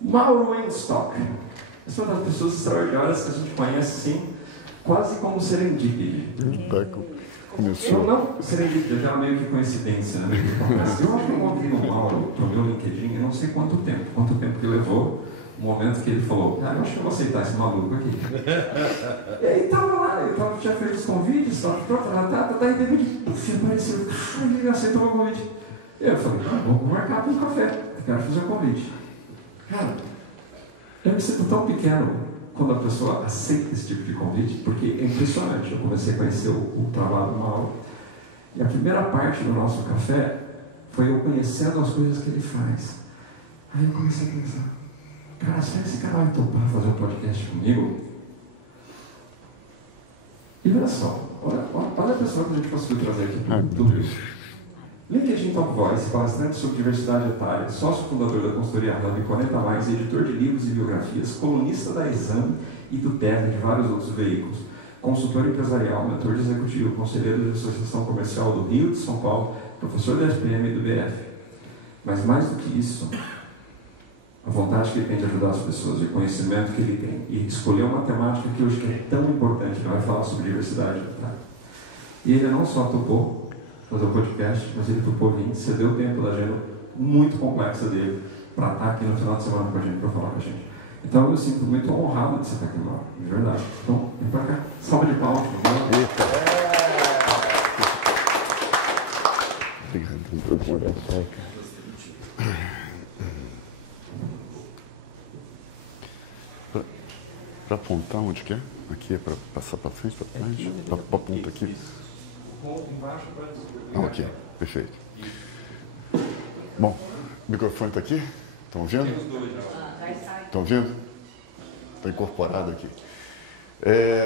Mauro Weinstock. Essa é uma das pessoas extraordinárias que a gente conhece, assim, quase como serendipity. Começou. Não, serendipity, já meio que coincidência, né? Eu acho que eu encontrei o Mauro no meu LinkedIn, eu não sei quanto tempo que levou, o momento que ele falou, eu acho que eu vou aceitar esse maluco aqui. E aí tava lá, eu tinha feito os convites, daí de repente, puf, apareceu, ele aceitou o convite. E eu falei, vamos marcar para um café, quero fazer um convite. Cara, eu me sinto tão pequeno quando a pessoa aceita esse tipo de convite, porque é impressionante. Eu comecei a conhecer o trabalho do Mauro, e a primeira parte do nosso café foi eu conhecendo as coisas que ele faz. Aí eu comecei a pensar, cara, será que esse cara vai topar fazer um podcast comigo? E olha só, olha a pessoa que a gente conseguiu trazer aqui para tudo isso. LinkedIn Top Voice, palestrante sobre diversidade etária, sócio fundador da consultoria Hub 40 Mais, editor de livros e biografias, colunista da Exame e do Terra e de vários outros veículos, consultor empresarial, mentor de executivo, conselheiro da Associação Comercial do Rio de São Paulo, professor da SPM e do BF. Mas mais do que isso, a vontade que ele tem de ajudar as pessoas, o conhecimento que ele tem, e escolher uma temática que hoje é tão importante, que vai falar sobre diversidade etária. E ele não só topou fazer o podcast, mas ele topou vir, cedeu o tempo da agenda muito complexa dele para estar aqui no final de semana com a gente, para falar com a gente. Então eu me sinto muito honrado de você estar aqui, Mauro, de verdade. Então, vem para cá. Salve de palmas, por favor. Para apontar onde que é? Aqui é para passar para frente, para trás? Para apontar aqui? Ponto embaixo para ok, perfeito. Bom, o microfone está aqui? Estão ouvindo? Estão ouvindo? Está incorporado aqui.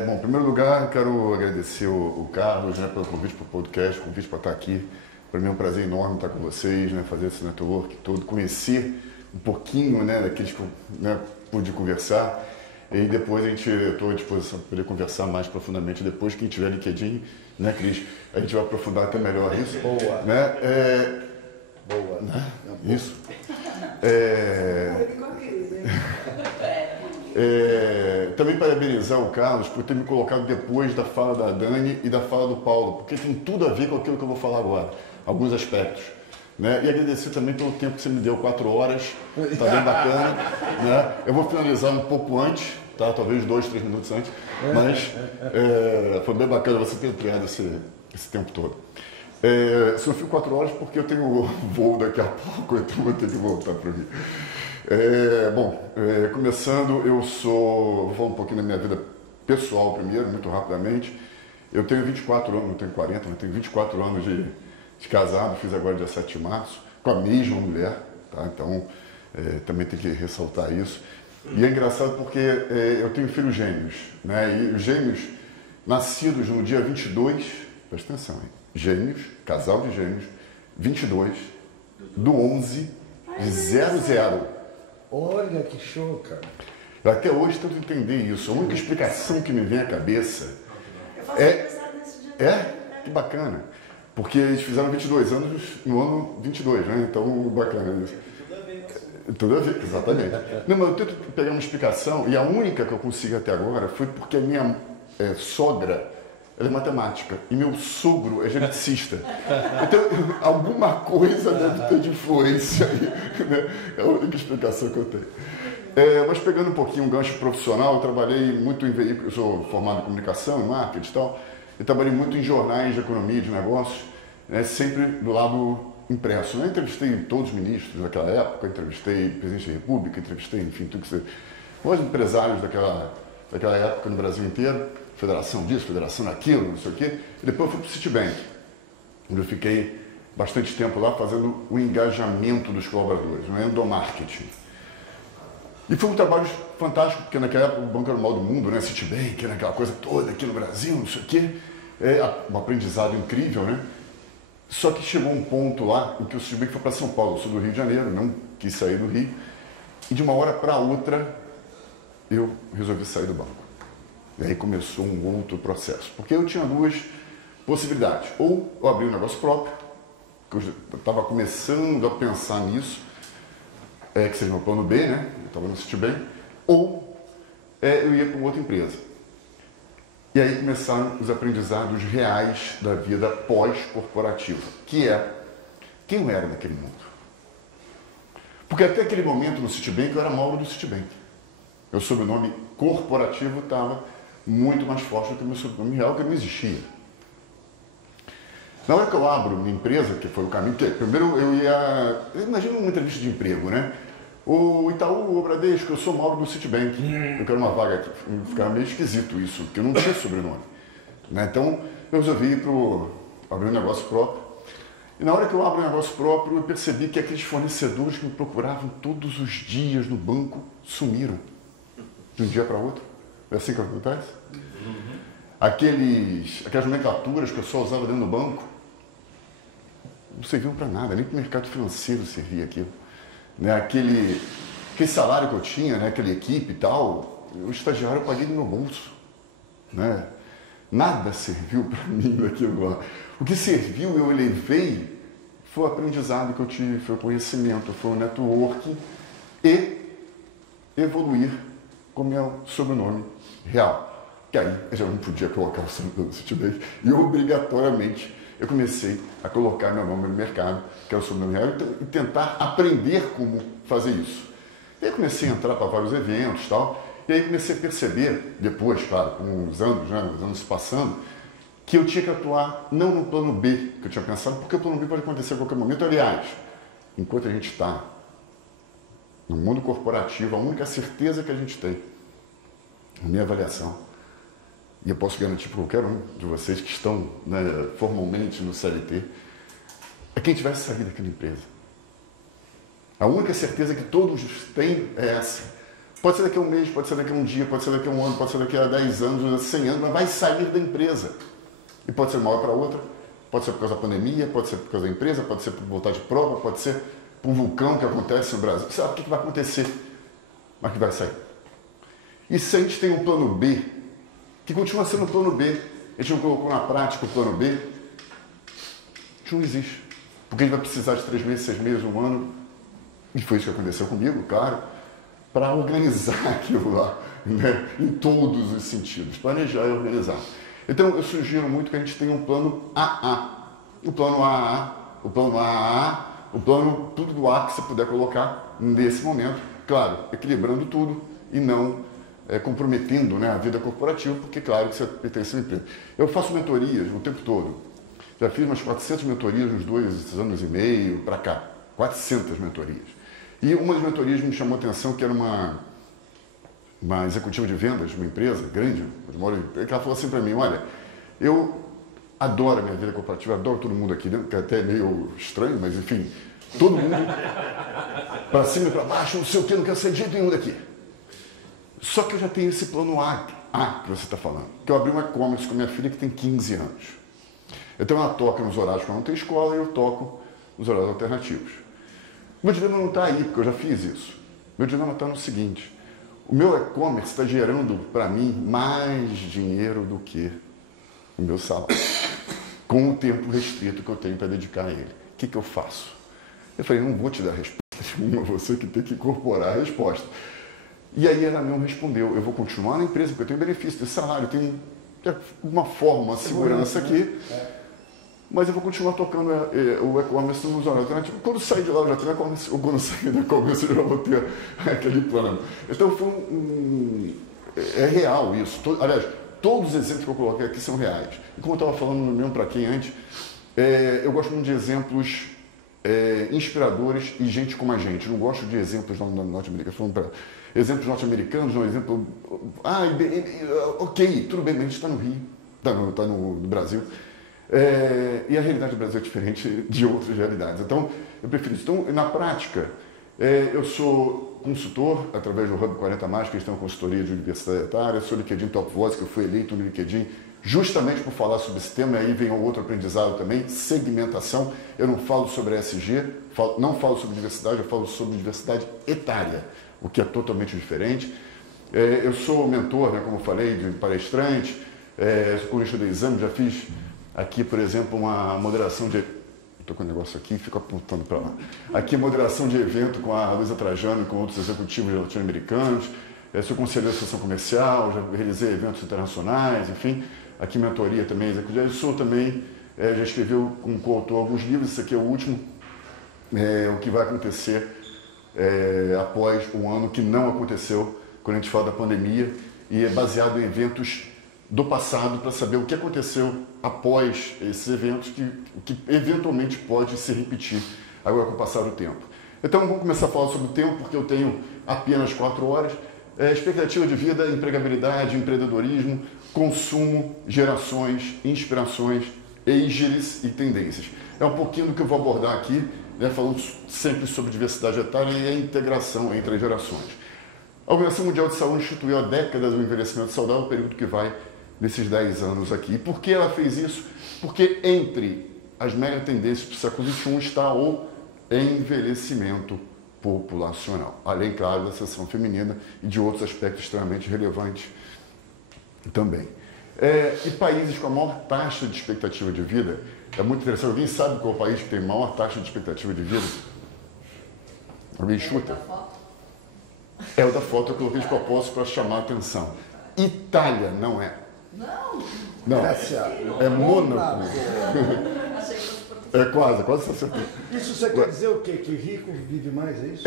Bom, em primeiro lugar, eu quero agradecer o Carlos, né, pelo convite para o podcast, convite para estar aqui. Para mim é um prazer enorme estar com vocês, né, fazer esse network todo, conhecer um pouquinho, né, daqueles que eu, né, pude conversar. E depois eu estou à disposição para poder conversar mais profundamente depois. Quem tiver LinkedIn, né, Cris? A gente vai aprofundar até melhor isso. Boa. Né? Boa. Né? Isso. Também parabenizar o Carlos por ter me colocado depois da fala da Dani e da fala do Paulo, porque tem tudo a ver com aquilo que eu vou falar agora, alguns aspectos. Né? E agradecer também pelo tempo que você me deu, 4 horas, está bem bacana. Né? Eu vou finalizar um pouco antes, tá? Talvez 2, 3 minutos antes, mas foi bem bacana você ter criado esse tempo todo. Só fico 4 horas porque eu tenho voo daqui a pouco, então vou ter que voltar para o Rio. Começando, vou falar um pouquinho da minha vida pessoal primeiro, muito rapidamente. Eu tenho 24 anos, não tenho 40, mas tenho 24 anos de casado, fiz agora dia 7 de março, com a mesma mulher, tá? Então também tem que ressaltar isso. E é engraçado porque eu tenho filhos gêmeos, né? E os gêmeos, nascidos no dia 22, presta atenção, hein? Gêmeos, casal de gêmeos, 22, do 11, de 00. Olha que show, cara. Eu até hoje tento entender isso. A única explicação que me vem à cabeça que bacana. Porque eles fizeram 22 anos no ano 22, né? Então, bacana isso. Tudo a ver, exatamente. Não, mas eu tento pegar uma explicação, e a única que eu consegui até agora foi porque a minha sogra, ela é matemática, e meu sogro é geneticista. Então, alguma coisa deve ter de influência aí, né? É a única explicação que eu tenho. Mas pegando um pouquinho um gancho profissional, eu trabalhei muito em veículos, eu sou formado em comunicação, em marketing e tal, e trabalhei muito em jornais de economia, de negócios, né, sempre do lado impresso. Eu entrevistei todos os ministros daquela época, entrevistei o presidente da República, entrevistei, enfim, tudo que você... Os empresários daquela época no Brasil inteiro, federação disso, federação daquilo, não sei o quê. E depois eu fui para o Citibank, onde eu fiquei bastante tempo lá fazendo o engajamento dos colaboradores, o endomarketing. E foi um trabalho fantástico, porque naquela época o banco era o mal do mundo, né? Citibank, era aquela coisa toda aqui no Brasil, não sei o quê. Um aprendizado incrível, né? Só que chegou um ponto lá em que o Citibank foi para São Paulo, eu sou do Rio de Janeiro, não quis sair do Rio. E de uma hora para outra, eu resolvi sair do banco. E aí começou um outro processo. Porque eu tinha 2 possibilidades. Ou eu abri um negócio próprio, que eu estava começando a pensar nisso, que seja meu plano B, né? Eu estava no Citibank, ou eu ia para uma outra empresa. E aí começaram os aprendizados reais da vida pós-corporativa, que é quem eu era naquele mundo. Porque até aquele momento no Citibank eu era Mauro do Citibank. Meu sobrenome corporativo estava muito mais forte do que o meu sobrenome real, que não existia. Na hora que eu abro minha empresa, que foi o caminho, que primeiro eu ia... Imagina uma entrevista de emprego, né? O Itaú, o Bradesco, eu sou Mauro do Citibank. Eu quero uma vaga aqui. Ficava meio esquisito isso, porque eu não tinha sobrenome. Né? Então, eu resolvi abrir um negócio próprio. E na hora que eu abro um negócio próprio, eu percebi que aqueles fornecedores que me procuravam todos os dias no banco sumiram. De um dia para outro. É assim que acontece? Aquelas nomenclaturas que eu só usava dentro do banco não serviam para nada, nem para o mercado financeiro servia aquilo. Né? Aquele salário que eu tinha, né? Aquela equipe e tal, o estagiário eu paguei no meu bolso. Né? Nada serviu para mim daquilo lá. O que serviu, eu elevei, foi o aprendizado que eu tive, foi o conhecimento, foi o networking e evoluir com o meu sobrenome real. Que aí eu já não podia colocar o sobrenome do Citibank e obrigatoriamente eu comecei a colocar meu nome no mercado, que é o sobrenome real, e tentar aprender como fazer isso. E aí comecei a entrar para vários eventos e tal, e aí comecei a perceber, depois, claro, com os anos, né, os anos se passando, que eu tinha que atuar não no plano B que eu tinha pensado, porque o plano B pode acontecer a qualquer momento. Aliás, enquanto a gente está no mundo corporativo, a única certeza que a gente tem, a minha avaliação, e eu posso garantir para qualquer um de vocês que estão, né, formalmente no CLT, é que a gente vai sair daquela empresa. A única certeza que todos têm é essa. Pode ser daqui a um mês, pode ser daqui a um dia, pode ser daqui a um ano, pode ser daqui a 10 anos, 100 anos, mas vai sair da empresa. E pode ser de uma hora para outra, pode ser por causa da pandemia, pode ser por causa da empresa, pode ser por vontade de prova, pode ser por um vulcão que acontece no Brasil. Sabe o que vai acontecer? Mas que vai sair. E se a gente tem um plano B, que continua sendo o plano B, a gente não colocou na prática o plano B, a gente não existe. Porque a gente vai precisar de 3 meses, 6 meses, 1 ano, e foi isso que aconteceu comigo, claro, para organizar aquilo lá, né, em todos os sentidos, planejar e organizar. Então, eu sugiro muito que a gente tenha um plano AA. O plano AA, o plano AAA, o plano tudo do A que você puder colocar nesse momento, claro, equilibrando tudo e não comprometendo, né, a vida corporativa, porque, claro, que você pertence à empresa. Eu faço mentorias o tempo todo. Já fiz umas 400 mentorias nos 2 anos e meio para cá. 400 mentorias. E uma das mentorias me chamou a atenção, que era uma executiva de vendas de uma empresa grande, que ela falou assim para mim: olha, eu adoro a minha vida corporativa, adoro todo mundo aqui dentro, que é até meio estranho, mas enfim, todo mundo para cima e para baixo, não sei o que, não quero ser de jeito nenhum daqui. Só que eu já tenho esse plano A que você está falando, que eu abri um e-commerce com minha filha que tem 15 anos. Então ela toca nos horários quando não tem escola e eu toco nos horários alternativos. Meu dilema não está aí, porque eu já fiz isso. Meu dilema está no seguinte: o meu e-commerce está gerando para mim mais dinheiro do que o meu salário, com o tempo restrito que eu tenho para dedicar a ele. O que eu faço? Eu falei: não vou te dar resposta nenhuma, você que tem que incorporar a resposta. E aí ela não respondeu: eu vou continuar na empresa, porque eu tenho benefício de salário, eu tenho uma forma, uma segurança aqui, mas eu vou continuar tocando o e-commerce nos horários alternativos. Quando sair de lá, eu já tenho e-commerce, ou quando sair do e-commerce, eu já vou ter aquele plano. Então foi é real isso. Aliás, todos os exemplos que eu coloquei aqui são reais. E como eu estava falando mesmo para quem antes, eu gosto muito de exemplos inspiradores e gente como a gente. Eu não gosto de exemplos norte-americanos. Falando para exemplos norte-americanos, não, exemplo... ok, tudo bem, mas a gente está no Rio, está no Brasil. E a realidade do Brasil é diferente de outras realidades. Então, eu prefiro isso. Então, na prática, eu sou consultor através do Hub 40+, que eles têm uma consultoria de universidade etária, sou LinkedIn Top Voice, que eu fui eleito no LinkedIn justamente por falar sobre esse tema, e aí vem outro aprendizado também, segmentação. Eu não falo sobre ESG, não falo sobre diversidade, eu falo sobre diversidade etária, o que é totalmente diferente. Eu sou mentor, né, como eu falei, de palestrante, quando eu estudei exame, já fiz aqui, por exemplo, uma moderação de estou com o negócio aqui e fico apontando para lá. Aqui, moderação de evento com a Luísa Trajano e com outros executivos latino-americanos. Sou conselheiro de associação comercial, já realizei eventos internacionais, enfim. Aqui, mentoria também executiva. Eu sou também, já escreveu com coautor alguns livros, esse aqui é o último, o que vai acontecer após um ano que não aconteceu, quando a gente fala da pandemia, e é baseado em eventos do passado para saber o que aconteceu após esses eventos que eventualmente pode se repetir agora com o passar do tempo. Então vamos começar a falar sobre o tempo, porque eu tenho apenas 4 horas. Expectativa de vida, empregabilidade, empreendedorismo, consumo, gerações, inspirações, eixos e tendências. É um pouquinho do que eu vou abordar aqui, falando sempre sobre diversidade etária e a integração entre as gerações. A Organização Mundial de Saúde instituiu a década do envelhecimento saudável, o período que vai nesses 10 anos aqui. E por que ela fez isso? Porque entre as mega tendências do século XXI está o envelhecimento populacional, além, claro, da seção feminina e de outros aspectos extremamente relevantes também. E países com a maior taxa de expectativa de vida, é muito interessante. Alguém sabe qual é o país que tem maior taxa de expectativa de vida? Alguém chuta? É o da foto que eu coloquei de propósito para chamar a atenção. Itália não é. Não. É Mônaco. É quase você acertou. Isso você quer dizer o quê? Que rico vive mais, é isso?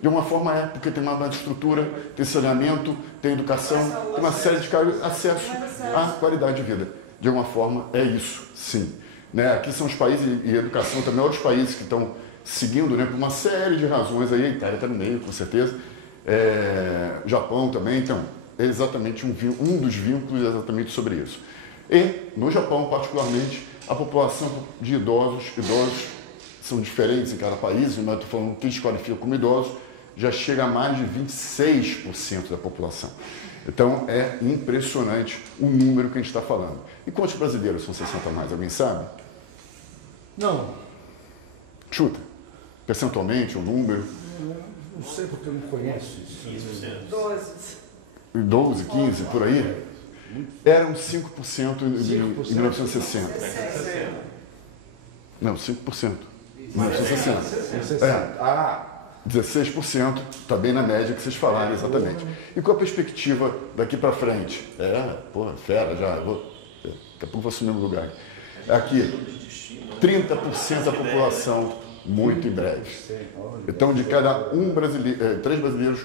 De uma forma porque tem uma estrutura, tem saneamento, tem educação, tem uma série de acesso à qualidade de vida. De alguma forma é isso, sim. Aqui são os países, e educação também, outros países que estão seguindo, por uma série de razões aí, a Itália está no meio, com certeza. Japão também, então, é exatamente um dos vínculos exatamente sobre isso. E, no Japão, particularmente, a população de idosos são diferentes em cada país, mas estou falando que eles qualificam como idosos, já chega a mais de 26% da população. Então, é impressionante o número que a gente está falando. E quantos brasileiros são 60 a mais? Alguém sabe? Não. Chuta. Percentualmente, o número? Não sei porque eu não conheço isso. 12, 15, por aí? Eram 5% em 1960. Não, 5%. 1960. 16% está bem na média que vocês falaram, exatamente. E qual a perspectiva daqui para frente? Fera, já. Daqui a pouco vou assumir o lugar. Aqui, 30% da população, muito em breve. Então, de cada 3 brasileiros,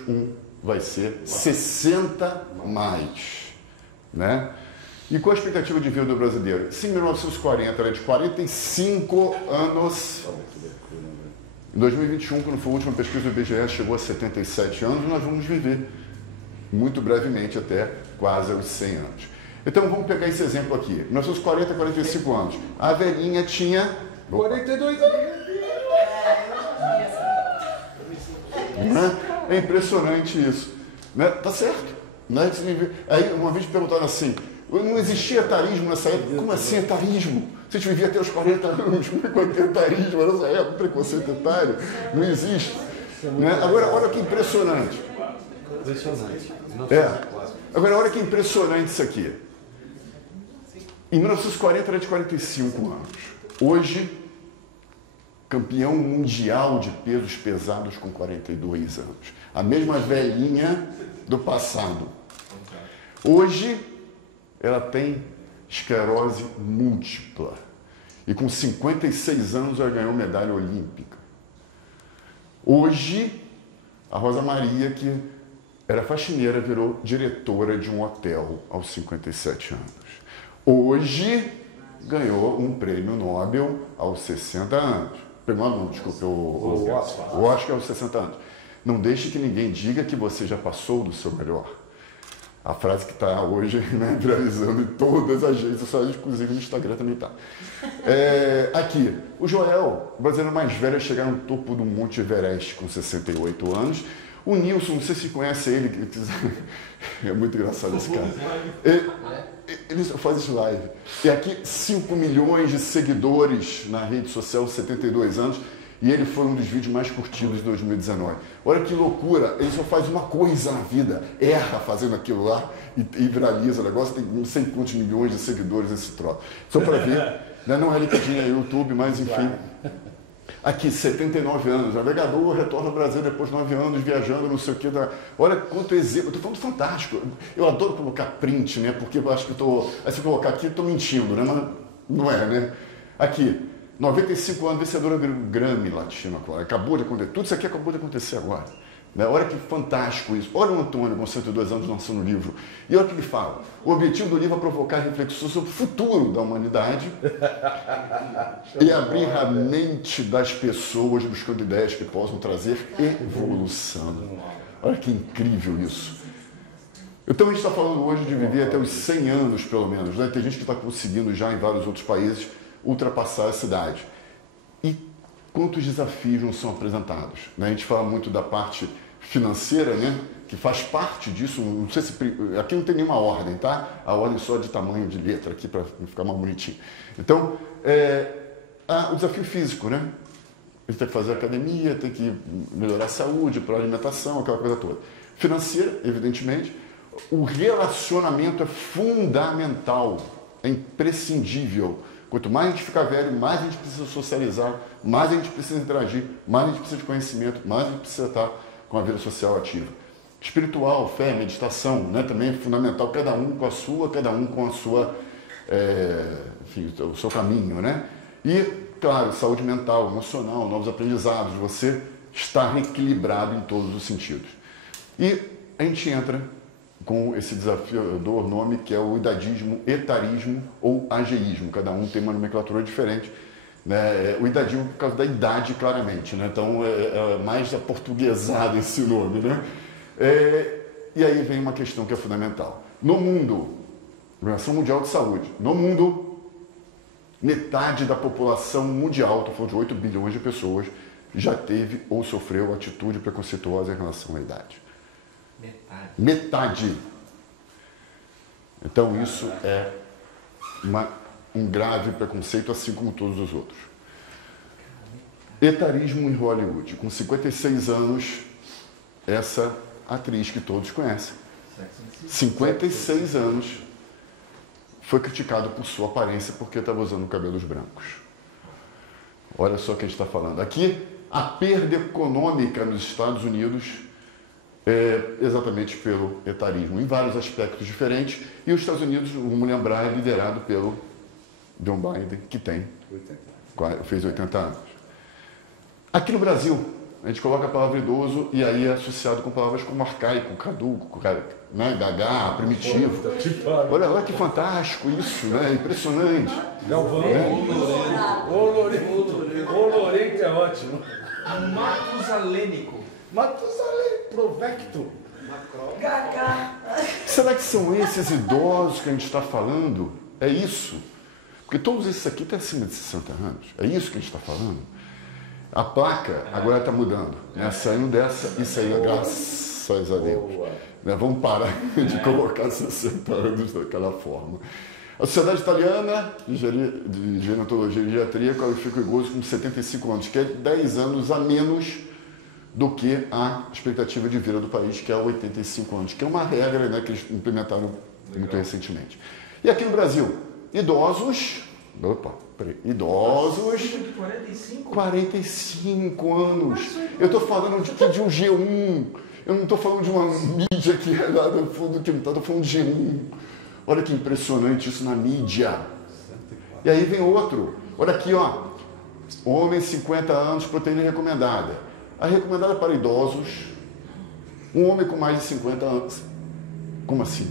vai ser 60 mais. E qual a expectativa de vida do brasileiro? Se em 1940 era de 45 anos, em 2021, quando foi a última pesquisa do IBGE, chegou a 77 anos, nós vamos viver muito brevemente até quase aos 100 anos. Então vamos pegar esse exemplo aqui. 1940, 45 anos. A velhinha tinha 42 anos. É impressionante isso. Tá certo. Aí uma vez perguntaram assim, não existia etarismo nessa época? Como assim etarismo? Se a gente vivia até os 40 anos, como é que etarismo nessa época? Preconceito etário? Não existe. Agora, olha que impressionante. Agora, olha que impressionante isso aqui. Em 1940 era de 45 anos. Hoje, campeão mundial de pesos pesados com 42 anos. A mesma velhinha do passado. Hoje, ela tem esclerose múltipla. E com 56 anos ela ganhou medalha olímpica. Hoje, a Rosa Maria, que era faxineira, virou diretora de um hotel aos 57 anos. Hoje, ganhou um prêmio Nobel aos 60 anos. Desculpa, o Oscar aos 60 anos. Não deixe que ninguém diga que você já passou do seu melhor. A frase que está hoje viralizando em todas as redes sociais, inclusive no Instagram também está. Aqui, o Joel, o brasileiro mais velho, a chegar no topo do Monte Everest com 68 anos. O Nilson, não sei se conhece ele, é muito engraçado esse cara. Ele faz esse live. E aqui, 5 milhões de seguidores na rede social, 72 anos. E ele foi um dos vídeos mais curtidos de 2019. Olha que loucura, ele só faz uma coisa na vida, erra fazendo aquilo lá e viraliza o negócio, tem não sei quantos milhões de seguidores esse troço. Só para ver Não é LinkedIn, é YouTube, mas enfim. Aqui, 79 anos, navegador, retorna ao Brasil depois de 9 anos, viajando, não sei o que. Olha quanto exemplo, eu estou falando fantástico. Eu adoro colocar print, né? Porque eu acho que estou. Aí se eu colocar aqui, eu estou mentindo, né? Mas não é, né? Aqui, 95 anos, vencedora do Grammy Latino agora. Acabou de acontecer. Tudo isso aqui acabou de acontecer agora. Né? Olha que fantástico isso. Olha o Antônio, com 102 anos, lançando o livro. E olha o que ele fala. O objetivo do livro é provocar reflexões sobre o futuro da humanidade e abrir a mente das pessoas buscando ideias que possam trazer evolução. Olha que incrível isso. Então a gente está falando hoje de viver até os 100 anos, pelo menos. Né? Tem gente que está conseguindo já em vários outros países ultrapassar essa idade. E quantos desafios não são apresentados? Né? A gente fala muito da parte financeira, né? Que faz parte disso. Não sei se aqui não tem nenhuma ordem, tá? A ordem só de tamanho de letra aqui para ficar mais bonitinho. Então, o desafio físico, né? A gente tem que fazer academia, tem que melhorar a saúde, para a alimentação, aquela coisa toda. Financeira, evidentemente. O relacionamento é fundamental, é imprescindível. Quanto mais a gente fica velho, mais a gente precisa socializar, mais a gente precisa interagir, mais a gente precisa de conhecimento, mais a gente precisa estar com a vida social ativa. Espiritual, fé, meditação, né, também é fundamental, cada um com a sua, enfim, o seu caminho, né? E, claro, saúde mental, emocional, novos aprendizados, você estar equilibrado em todos os sentidos. E a gente entra com esse desafiador nome que é o idadismo, etarismo ou ageísmo. Cada um tem uma nomenclatura diferente. Né? O idadismo por causa da idade, claramente. Né? Então, é mais aportuguesado esse nome. Né? E aí vem uma questão que é fundamental. No mundo, Organização Mundial de Saúde, no mundo, metade da população mundial, estou falando de 8 bilhões de pessoas, já teve ou sofreu atitude preconceituosa em relação à idade. Metade. Então isso é um grave preconceito, assim como todos os outros. Etarismo em Hollywood. Com 56 anos, essa atriz que todos conhecem. 56 anos, foi criticado por sua aparência porque estava usando cabelos brancos. Olha só o que a gente está falando. Aqui, a perda econômica nos Estados Unidos exatamente pelo etarismo, em vários aspectos diferentes. E os Estados Unidos, vamos lembrar, é liderado pelo John Biden, que fez 80 anos. Aqui no Brasil, a gente coloca a palavra idoso e aí é associado com palavras como arcaico, caduco, né, gagá, primitivo. Olha que fantástico isso, né? Impressionante. Galvão, olorento é ótimo. Matusalênico. Provecto. Gagá. Será que são esses idosos que a gente está falando? É isso? Porque todos esses aqui estão acima de 60 anos. É isso que a gente está falando? A placa agora está mudando. Né? Saindo dessa e saindo, graças a Deus. Né? Vamos parar de colocar 60 anos daquela forma. A Sociedade Italiana de Gerontologia e Geriatria qualifica o idoso com 75 anos, que é 10 anos a menos do que a expectativa de vida do país, que é 85 anos, que é uma regra, né, que eles implementaram muito recentemente. E aqui no Brasil, idosos, idosos, 45 anos. Eu estou falando de um G1, eu não estou falando de uma mídia que é lá do fundo que não está, estou falando de G1. Olha que impressionante isso na mídia. E aí vem outro, olha aqui, ó, homem 50 anos, proteína recomendada. A recomendada para idosos, um homem com mais de 50 anos. Como assim?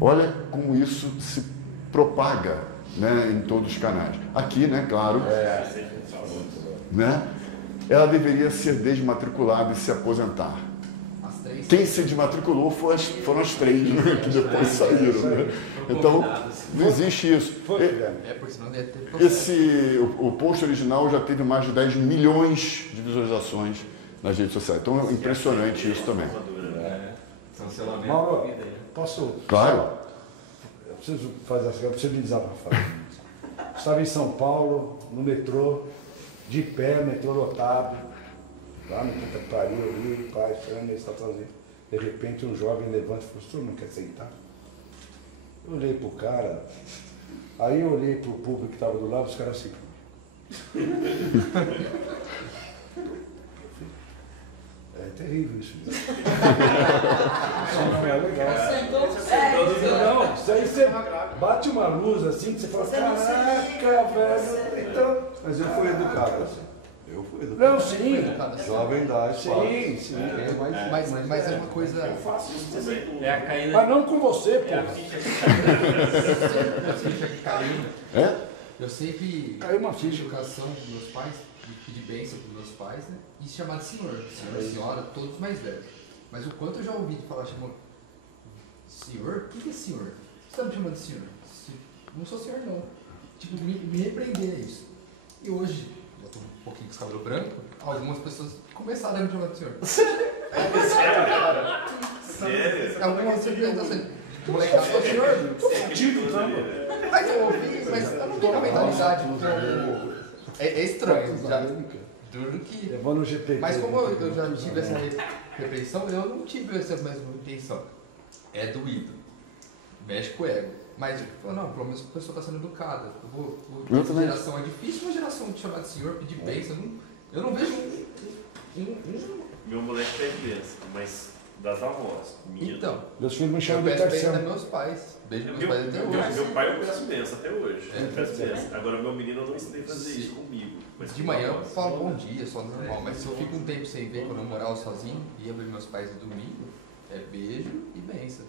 Olha como isso se propaga, né, em todos os canais. Aqui, né, claro, né, ela deveria ser desmatriculada e se aposentar. Quem se desmatriculou foram as 3, né, que depois saíram. Né? Então, não existe isso. O post original já teve mais de 10 milhões de visualizações nas redes sociais. Então, é impressionante isso também. Mauro, posso? Claro. Eu preciso fazer assim, eu preciso me desabafar. Estava em São Paulo, no metrô, de pé, metrô lotado, lá no puta que pariu, ali, pai, esperando ele está fazendo. De repente um jovem levanta e falou, o senhor não quer sentar? Eu olhei pro cara, Aí eu olhei pro público que estava do lado, os caras assim. É terrível isso. Não é legal. Não, isso aí você bate uma luz assim que você fala, caraca, velho. Então, mas eu fui educado assim. Eu fui educado. Não, sim. Jovem da escola. Sim, sim. Mas é uma coisa. Eu faço isso também. É a caída. Mas não com você, pô. É a ficha que caiu. É? Eu sempre Caiu uma ficha. educação dos meus pais, de pedir bênção para os meus pais, né? E chamar de senhor, senhora, todos mais velhos. Mas o quanto eu já ouvi falar chamando senhor? O que é senhor? Você está me chamando de senhor? Não sou senhor, não. Tipo, me repreender a isso. E hoje, já estou um pouquinho com esse cabelo branco, algumas pessoas começaram a me chamar de senhor. Sério, cara? Sério? Algumas representações. Molecada, sou senhor? Tô fudido, tá? Mas eu ouvi, mas eu não tenho a mentalidade. É estranho, já. Duro que. Levando o GPT. Mas como eu já tive essa repreensão, eu não tive essa mesma intenção. É doído. Mexe com o ego. Mas, não, pelo menos a pessoa está sendo educada. Essa geração é difícil, uma geração de chamar de senhor, pedir bênção. Eu não vejo Meu moleque pede bênção, mas das avós. Minha. Então, meus filhos me eu chamam de peço bênção terceiro. dos meus pais. Beijo dos meus Meu, pais até meu, hoje. meu pai eu peço bênção até hoje. É. Eu peço bênção. Agora, meu menino eu não ensinei a fazer isso comigo. Mas De manhã eu falo bom dia, só normal. Mas se eu fico um tempo sem ver, quando eu morava sozinho, ia ver meus pais no domingo, é beijo e bênção.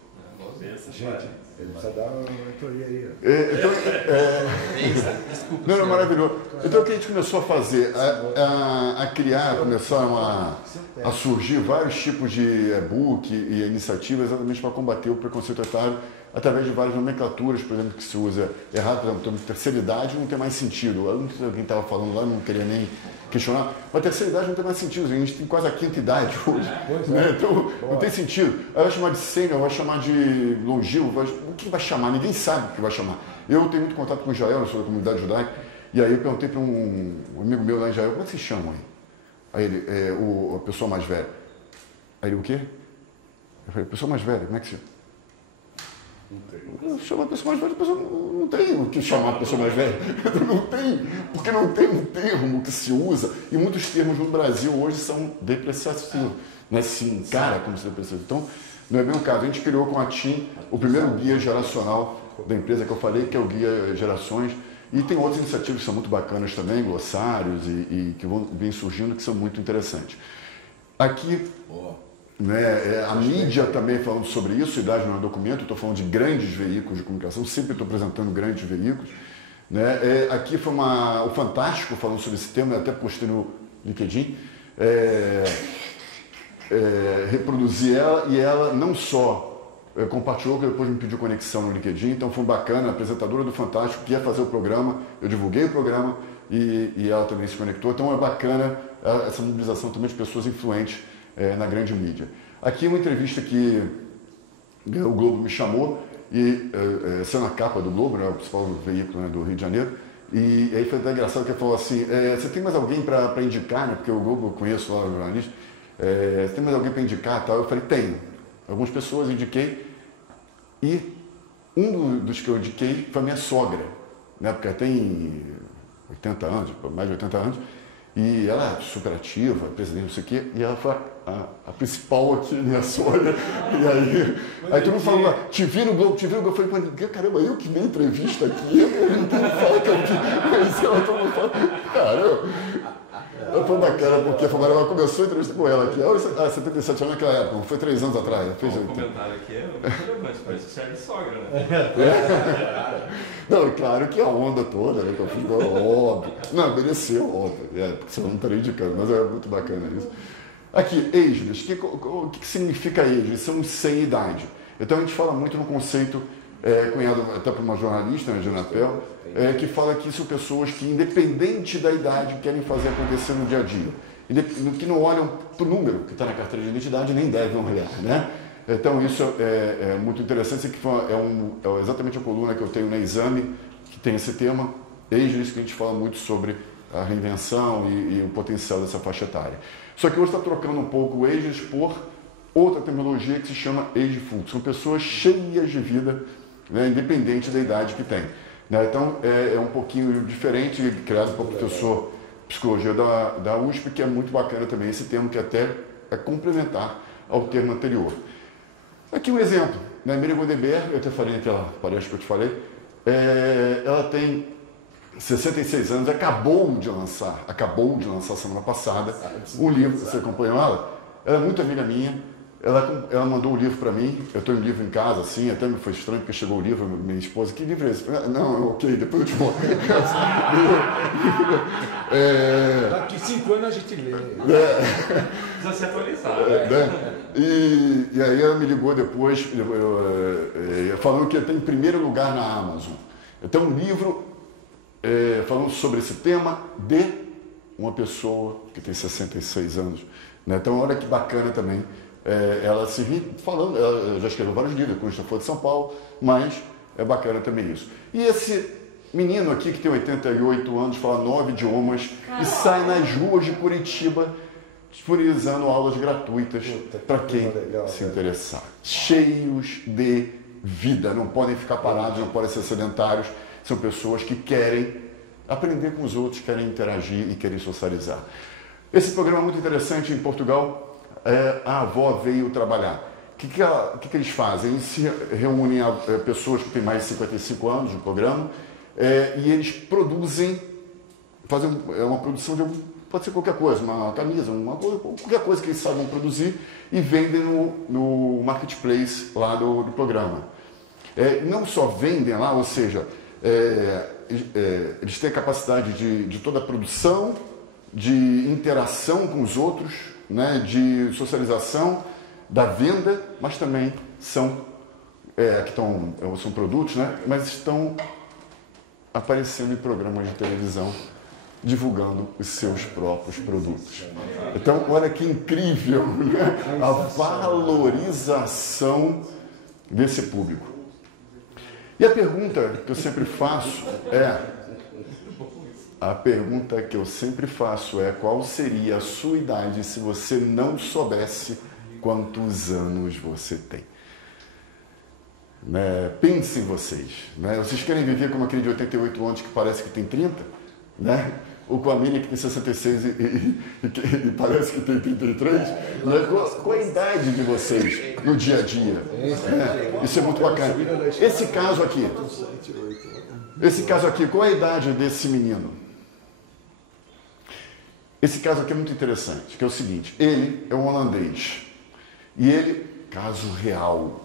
Bênção, Gente, ele precisa dar uma mentoria aí. Desculpa. Não, senhor. maravilhoso. Então o que a gente começou a fazer? A criar, começaram a surgir vários tipos de e-book e iniciativas exatamente para combater o preconceito etário através de várias nomenclaturas, por exemplo, que se usa errado, por exemplo, terceira idade não tem mais sentido. Eu não sei quem estava falando lá, não queria nem questionar, mas a terceira idade não tem mais sentido, a gente tem quase a quinta idade hoje, né? Então não tem sentido. Aí vai chamar de sênior, vai chamar de longevo, o que vai chamar? Ninguém sabe o que vai chamar. Eu tenho muito contato com o Israel, eu sou da comunidade judaica, e aí eu perguntei para um amigo meu lá em Israel, como é que se chama aí? Aí ele, a pessoa mais velha. Aí ele, o quê? Eu falei, pessoa mais velha, como é que se chama? Eu chamo a pessoa mais velha, a pessoa não tem o que chamar a pessoa mais velha. Não tem, porque não tem um termo que se usa, e muitos termos no Brasil hoje são depreciativos, né? Se encara como se depreciativo. Então, não é bem o caso. A gente criou com a TIM o primeiro guia geracional da empresa que eu falei, que é o Guia Gerações, e tem outras iniciativas que são muito bacanas também, glossários, e que vêm surgindo, que são muito interessantes. Aqui, né, a mídia também falando sobre isso, Idade não é documento, estou falando de grandes veículos de comunicação, sempre estou apresentando grandes veículos. Né? Aqui foi o Fantástico falando sobre esse tema, até postei no LinkedIn, reproduzi ela, e ela não só compartilhou, que depois me pediu conexão no LinkedIn, então foi bacana, a apresentadora do Fantástico que ia fazer o programa, eu divulguei o programa e ela também se conectou, então é bacana essa mobilização também de pessoas influentes na grande mídia. Aqui uma entrevista que o Globo me chamou, e sendo na capa do Globo, né, o principal veículo, né, do Rio de Janeiro, e aí foi até engraçado que ele falou assim, você tem mais alguém para indicar, né, porque o Globo eu conheço lá, o jornalista, você tem mais alguém para indicar tal? Eu falei, tenho. Algumas pessoas indiquei, e um dos que eu indiquei foi a minha sogra, né, porque ela tem 80 anos, mais de 80 anos, e ela é super ativa, presidente, não sei o quê, e ela foi a principal aqui, minha sogra. E aí todo mundo falou, te vi no Globo, eu falei, caramba, eu que dei entrevista aqui, todo mundo fala que eu conheci ela, todo mundo fala, caramba. Foi bacana, porque ela começou a entrevista com ela aqui, 77 anos naquela época, foi 3 anos atrás. O comentário aqui é muito relevante, mas isso serve de sogra, né? Não, claro que a onda toda, né, que eu fiz, óbvio. Não, mereceu, óbvio, porque senão não estaria indicando, mas é muito bacana isso. Aqui, ageless, o que significa ageless? São sem idade. Então a gente fala muito no conceito, cunhado até por uma jornalista, né, Janapel, que fala que são pessoas que, independente da idade, querem fazer acontecer no dia a dia. Que não olham para o número que está na carteira de identidade, nem devem olhar, né? Então isso é muito interessante, que é exatamente a coluna que eu tenho na Exame, que tem esse tema, ageless, que a gente fala muito sobre a reinvenção e o potencial dessa faixa etária. Só que hoje está trocando um pouco o ageless por outra terminologia que se chama ageful. São pessoas cheias de vida, né, independente da idade que tem. Né? Então, é um pouquinho diferente, criado pelo professor de Psicologia da USP, que é muito bacana também esse termo, que até é complementar ao termo anterior. Aqui um exemplo, né? Miriam Godebert, eu até falei naquela palestra que eu te falei, ela tem 66 anos, acabou de lançar semana passada um livro. Você acompanhou ela? Ela é muito amiga minha, ela mandou um livro para mim, eu tenho um livro em casa, assim, até me foi estranho porque chegou o livro, minha esposa, que livro é esse? Não, ok, depois eu te mostro. Daqui 5 anos a gente lê. Precisa se atualizar. E aí ela me ligou depois, falando que tem em primeiro lugar na Amazon. Então um livro falando sobre esse tema de uma pessoa que tem 66 anos. Né? Então olha que bacana também. Ela se falando, ela já escreveu vários livros, quando foi de São Paulo, mas é bacana também isso. E esse menino aqui que tem 88 anos, fala 9 idiomas e sai nas ruas de Curitiba disponibilizando aulas gratuitas para quem se interessar. Cheios de vida, não podem ficar parados, não podem ser sedentários, são pessoas que querem aprender com os outros, querem interagir e querem socializar. Esse programa é muito interessante em Portugal. A avó veio trabalhar. O que eles fazem? Eles se reúnem a pessoas que têm mais de 55 anos no programa e eles produzem, fazem uma produção de pode ser qualquer coisa, uma camisa, qualquer coisa que eles saibam produzir e vendem no marketplace lá do programa. Não só vendem lá, ou seja, eles têm a capacidade de toda a produção, de interação com os outros, né, de socialização, da venda, mas também são produtos, né, mas estão aparecendo em programas de televisão divulgando os seus próprios produtos. Então, olha que incrível, né? A valorização desse público. E a pergunta que eu sempre faço é qual seria a sua idade se você não soubesse quantos anos você tem? Né? Pensem vocês. Né? Vocês querem viver como aquele de 88 anos que parece que tem 30? Né? Ou com a Miriam que tem 66 e parece que tem 33? Né? Qual a idade de vocês no dia a dia? Isso é muito bacana. Esse caso aqui, qual a idade desse menino? Esse caso aqui é muito interessante, que é o seguinte, ele é um holandês, e ele, caso real,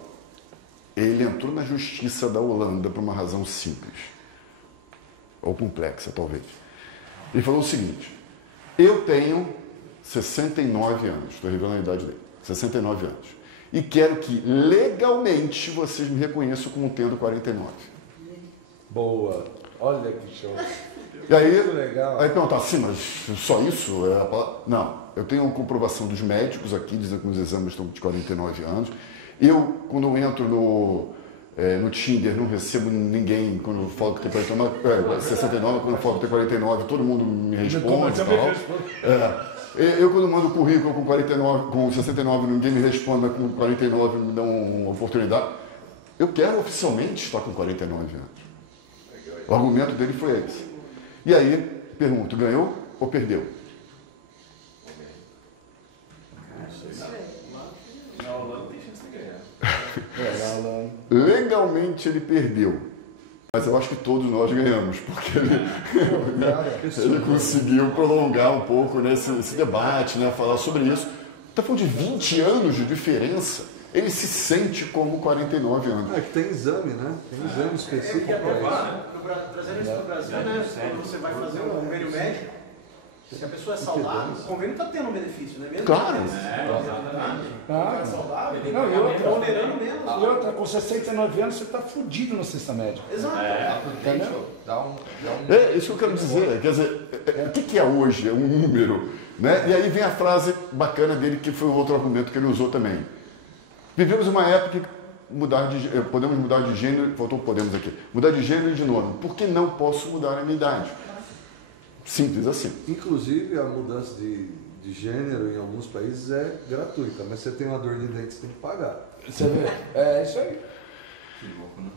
ele entrou na justiça da Holanda por uma razão simples, ou complexa talvez. Ele falou o seguinte, eu tenho 69 anos, estou revelando a idade dele, 69 anos, e quero que legalmente vocês me reconheçam como tendo 49. Boa, olha que show. E aí, legal. Aí perguntar assim, mas só isso? Não, eu tenho uma comprovação dos médicos aqui, dizendo que meus exames estão de 49 anos. Eu, quando eu entro no Tinder, não recebo ninguém quando eu falo que tem 69, quando eu falo que tem 49, todo mundo me responde e tal. Eu, quando mando currículo com 69, ninguém me responde, com 49 me dão uma oportunidade. Eu quero oficialmente estar com 49 anos. O argumento dele foi esse. E aí, pergunto, ganhou ou perdeu? Na Holanda tem chance de ganhar. Legalmente ele perdeu. Mas eu acho que todos nós ganhamos, porque ele conseguiu prolongar um pouco, né, esse debate, né, falar sobre isso. Está falando de 20 anos de diferença. Ele se sente como 49 anos. Que tem exame, né? Tem exame específico para isso. Trazendo isso para o Brasil, né? Quando você vai fazer um convênio médico, se a pessoa é saudável, o convênio está tendo um benefício, não é mesmo? Claro. É saudável, Não, e outra, tolerando menos. E outra, com 69 anos você está fudido no sistema médico. Exato. Isso que eu quero dizer. Quer dizer, o que é hoje? É um número. Né? E aí vem a frase bacana dele, que foi o outro argumento que ele usou também. Vivemos uma época que podemos mudar de gênero, mudar de gênero e de nome. Por que não posso mudar a minha idade? Simples assim. Inclusive, a mudança de gênero em alguns países é gratuita, mas você tem uma dor de dente, você tem que pagar. Você vê? É isso aí.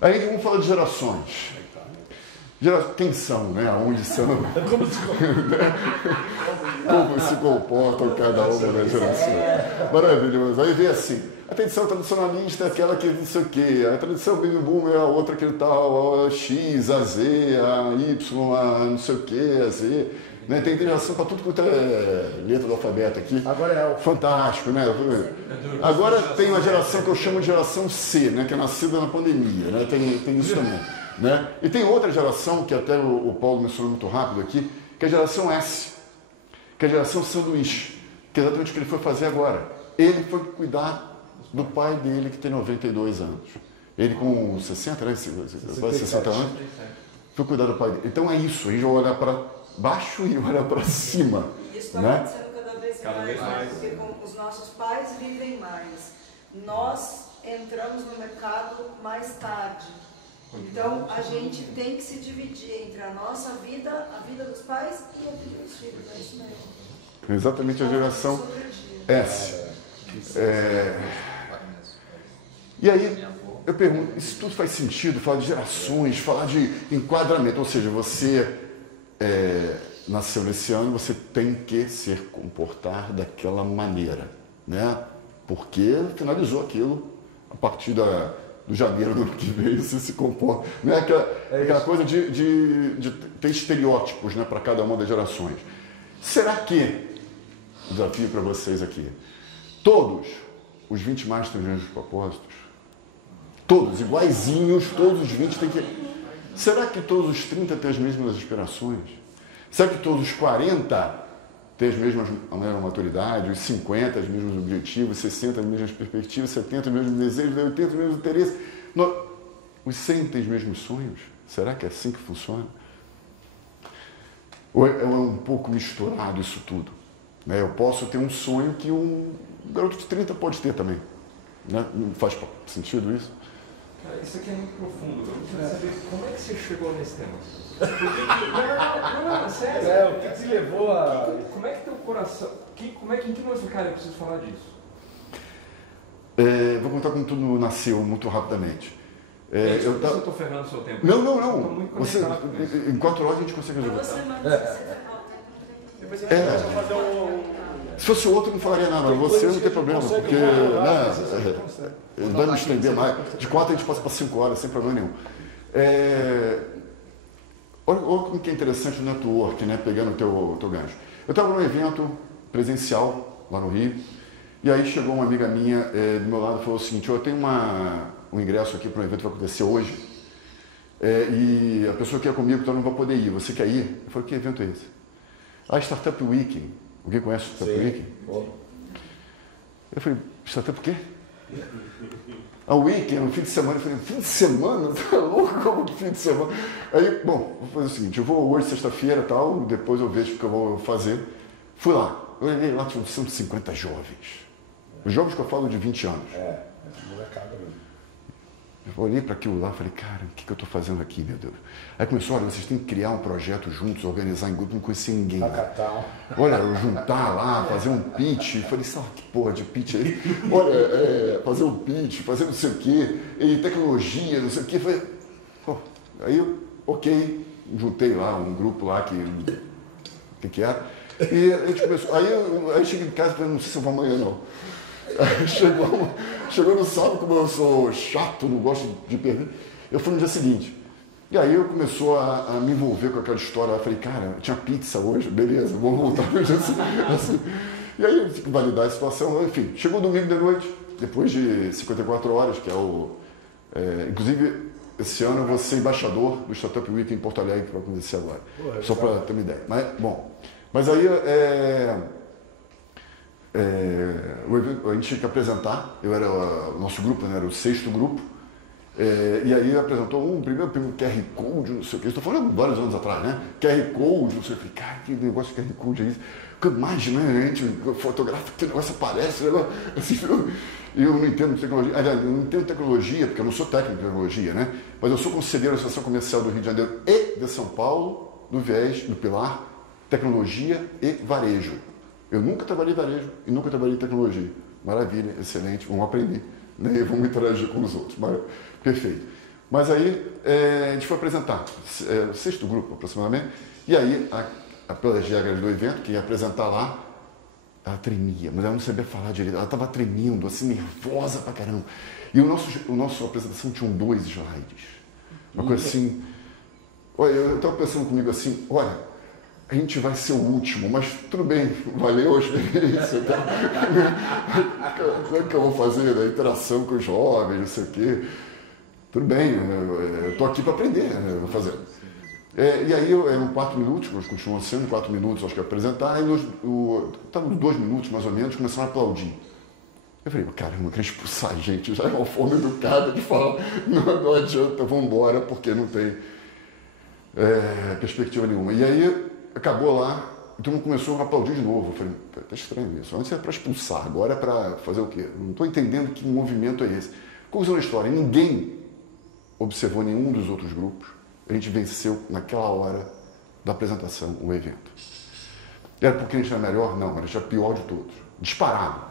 Aí vamos falar de gerações. Tensão, né? Aonde são. Como se comportam cada uma das gerações. Maravilhoso. Aí vem assim, a tradição tradicionalista é aquela que não sei o quê, a tradição baby boom é a outra que tal, a X, a Z, a Y, a não sei o quê, a Z. Né? Tem geração para tudo quanto é letra do alfabeto aqui. Agora é o fantástico, né? Agora tem uma geração que eu chamo de geração C, né? Que é nascida na pandemia, né? Tem isso também. Né? E tem outra geração, que até o Paulo mencionou muito rápido aqui, que é a geração S, que é a geração sanduíche, que é exatamente o que ele foi fazer agora. Ele foi cuidar do pai dele, que tem 92 anos. Ele com 60, né? 60 anos, foi cuidar do pai dele. Então é isso, a gente vai olhar para baixo e olhar para cima. E isso está né? acontecendo cada vez mais, porque os nossos pais vivem mais. Nós entramos no mercado mais tarde. Então, a gente tem que se dividir entre a nossa vida, a vida dos pais e a vida dos filhos. É isso mesmo. Exatamente a geração S. E aí, eu pergunto, isso tudo faz sentido? Falar de gerações, falar de enquadramento. Ou seja, você nasceu nesse ano, você tem que se comportar daquela maneira, né? Porque finalizou aquilo a partir do janeiro do ano que vem, você se comporta. Né? Aquela coisa de ter estereótipos, né, para cada uma das gerações. Será que, desafio para vocês aqui, todos os 20 mais têm os mesmos propósitos? Todos, iguaizinhos, todos os 20 têm que... Será que todos os 30 têm as mesmas aspirações? Será que todos os 40 têm a mesma maturidade, os 50 os mesmos objetivos, 60 as mesmas perspectivas, 70 os mesmos desejos, 80 os mesmos interesses? Os 100 têm os mesmos sonhos? Será que é assim que funciona? Ou é um pouco misturado isso tudo? Né? Eu posso ter um sonho que um garoto de 30 pode ter também. Né? Não faz sentido isso? Cara, isso aqui é muito profundo. Eu queria saber como é que você chegou nesse tema. Não, sério. O que te levou a... Como é que teu coração... Como é que você, cara, eu preciso falar disso? Vou contar como tudo nasceu muito rapidamente. Eu estou ferrando o seu tempo. Não. Em 4 horas a gente consegue resolver. Depois a gente vai fazer Se fosse o outro, não falaria nada, mas você não tem problema, porque vai me estender mais. De 4 a gente passa para 5 horas, sem problema nenhum. Olha como que é interessante o network, né? Pegando o teu gancho. Eu estava num evento presencial lá no Rio, e aí chegou uma amiga minha do meu lado e falou o seguinte: eu tenho um ingresso aqui para um evento que vai acontecer hoje, e a pessoa que é comigo então não vai poder ir. Você quer ir? Eu falei: que evento é esse? A Startup Week. Alguém conhece o Startup Week? Eu falei: Startup o quê? A Week, no fim de semana. Eu falei: fim de semana? Tá louco? Como fim de semana? Aí, bom, vou fazer o seguinte: eu vou hoje, sexta-feira e tal, depois eu vejo o que eu vou fazer. Fui lá. Eu olhei lá, tinha 150 jovens. Os jovens que eu falo de 20 anos. Molecada mesmo. Eu olhei para aquilo lá e falei: cara, o que eu estou fazendo aqui, meu Deus? Aí começou: olha, vocês têm que criar um projeto juntos, organizar em grupo, não conhecia ninguém. Olha, juntar lá, fazer um pitch. Falei: sabe que porra de pitch aí? Olha, fazer um pitch, fazer não sei o quê, e tecnologia, não sei o quê. Falei, aí, ok, juntei lá um grupo lá que era. E a gente começou. Aí cheguei em casa e falei: não sei se eu vou amanhã não. Aí chegou no sábado, como eu sou chato, não gosto de perder, eu fui no dia seguinte. E aí eu começou a me envolver com aquela história. Eu falei: cara, tinha pizza hoje, beleza, vamos voltar no dia assim. E aí eu tive que validar a situação. Enfim, chegou domingo de noite, depois de 54 horas, que inclusive, esse ano eu vou ser embaixador do Startup Week em Porto Alegre, que vai acontecer agora. Só para ter uma ideia. Mas aí a gente tinha que apresentar. O nosso grupo, né, era o 6º grupo. E aí apresentou primeiro QR Code, não sei o que. Estou falando vários anos atrás, né? QR Code, não sei o que. Cara, que negócio de QR Code é isso? Que imagem, né? A gente fotografa, que negócio aparece, negócio, assim, eu não entendo tecnologia. Aliás, eu não entendo tecnologia, porque eu não sou técnico de tecnologia, né? Mas eu sou conselheiro da Associação Comercial do Rio de Janeiro e de São Paulo, do viés, do pilar, tecnologia e varejo. Eu nunca trabalhei em varejo e nunca trabalhei em tecnologia. Maravilha, excelente, vamos aprender, né? E vamos interagir com os outros. Perfeito. Mas aí a gente foi apresentar, o 6º grupo aproximadamente, e aí, pelas regras do evento, que ia apresentar lá, ela tremia, mas ela não sabia falar direito, ela estava tremendo, assim, nervosa pra caramba. E o nosso apresentação tinha 2 slides. Uma coisa assim, olha, eu estava pensando comigo assim, olha, a gente vai ser o último, mas tudo bem, valeu a experiência. Tá? Como é que eu vou fazer a interação com os jovens, não sei o quê. Tudo bem, eu estou aqui para aprender, né, vou fazer. E aí, eram 4 minutos, continuam sendo 4 minutos, acho que apresentar, aí estava uns 2 minutos mais ou menos, começaram a aplaudir. Eu falei, caramba, eu quero expulsar a gente, já é uma forma educada de falar, não adianta, vamos embora, porque não tem perspectiva nenhuma. E aí, acabou lá, então começou a aplaudir de novo. Eu falei, tá estranho isso, antes era para expulsar, agora é para fazer o quê? Não estou entendendo que movimento é esse. Conclusão da história, ninguém observou nenhum dos outros grupos. A gente venceu naquela hora da apresentação o evento. Era porque a gente era melhor? Não, a gente era pior de todos. Disparado.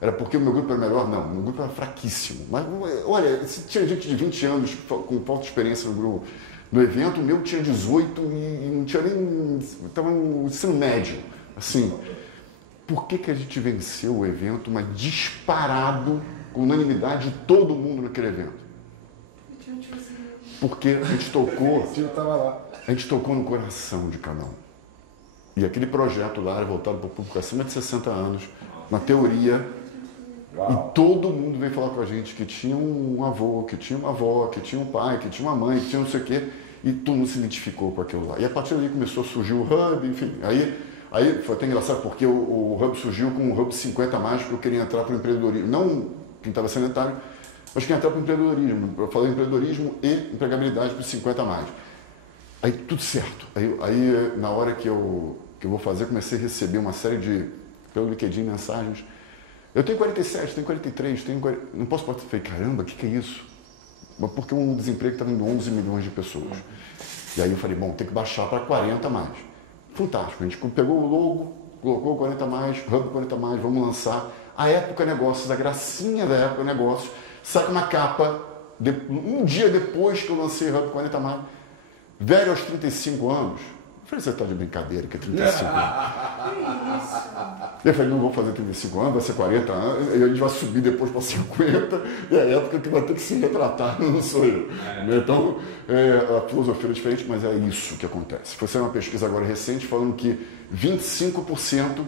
Era porque o meu grupo era melhor? Não, o meu grupo era fraquíssimo. Mas, olha, se tinha gente de 20 anos com falta de experiência no evento, o meu tinha 18 e não tinha nem... Estava no ensino médio. Assim, por que a gente venceu o evento, mas disparado, com unanimidade de todo mundo naquele evento? Porque a gente tocou no coração de cada um. E aquele projeto lá era voltado para o público acima de 60 anos, na teoria, e todo mundo veio falar com a gente que tinha um avô, que tinha uma avó, que tinha um pai, que tinha uma mãe, que tinha não sei o quê, e todo mundo se identificou com aquilo lá. E a partir daí começou a surgir o Hub, enfim. Aí foi até engraçado, porque o Hub surgiu com o Hub 50 a mais, porque eu queria entrar para o empreendedorismo. Não quem estava sedentário, mas quem entrar para o empreendedorismo. Eu falei empreendedorismo e empregabilidade para os 50 a mais. Aí tudo certo. Aí na hora que eu vou fazer, comecei a receber uma série de, pelo LinkedIn, mensagens. Eu tenho 47, tenho 43, não posso participar. Falei, caramba, o que é isso? Porque um desemprego estava indo 11 milhões de pessoas. E aí eu falei, bom, tem que baixar para 40 a mais. Fantástico, a gente pegou o logo, colocou 40 a mais, Hub 40 a mais, vamos lançar. A Época Negócios, a gracinha da Época Negócios, sai uma capa, um dia depois que eu lancei Hub 40 a mais, velho aos 35 anos. Eu falei, você está de brincadeira, que é 35 anos. Eu falei, não vou fazer 35 anos, vai ser 40 anos, e a gente vai subir depois para 50, e é a época que vai ter que se retratar, não sou eu. Então, a filosofia é diferente, mas é isso que acontece. Foi uma pesquisa agora recente falando que 25%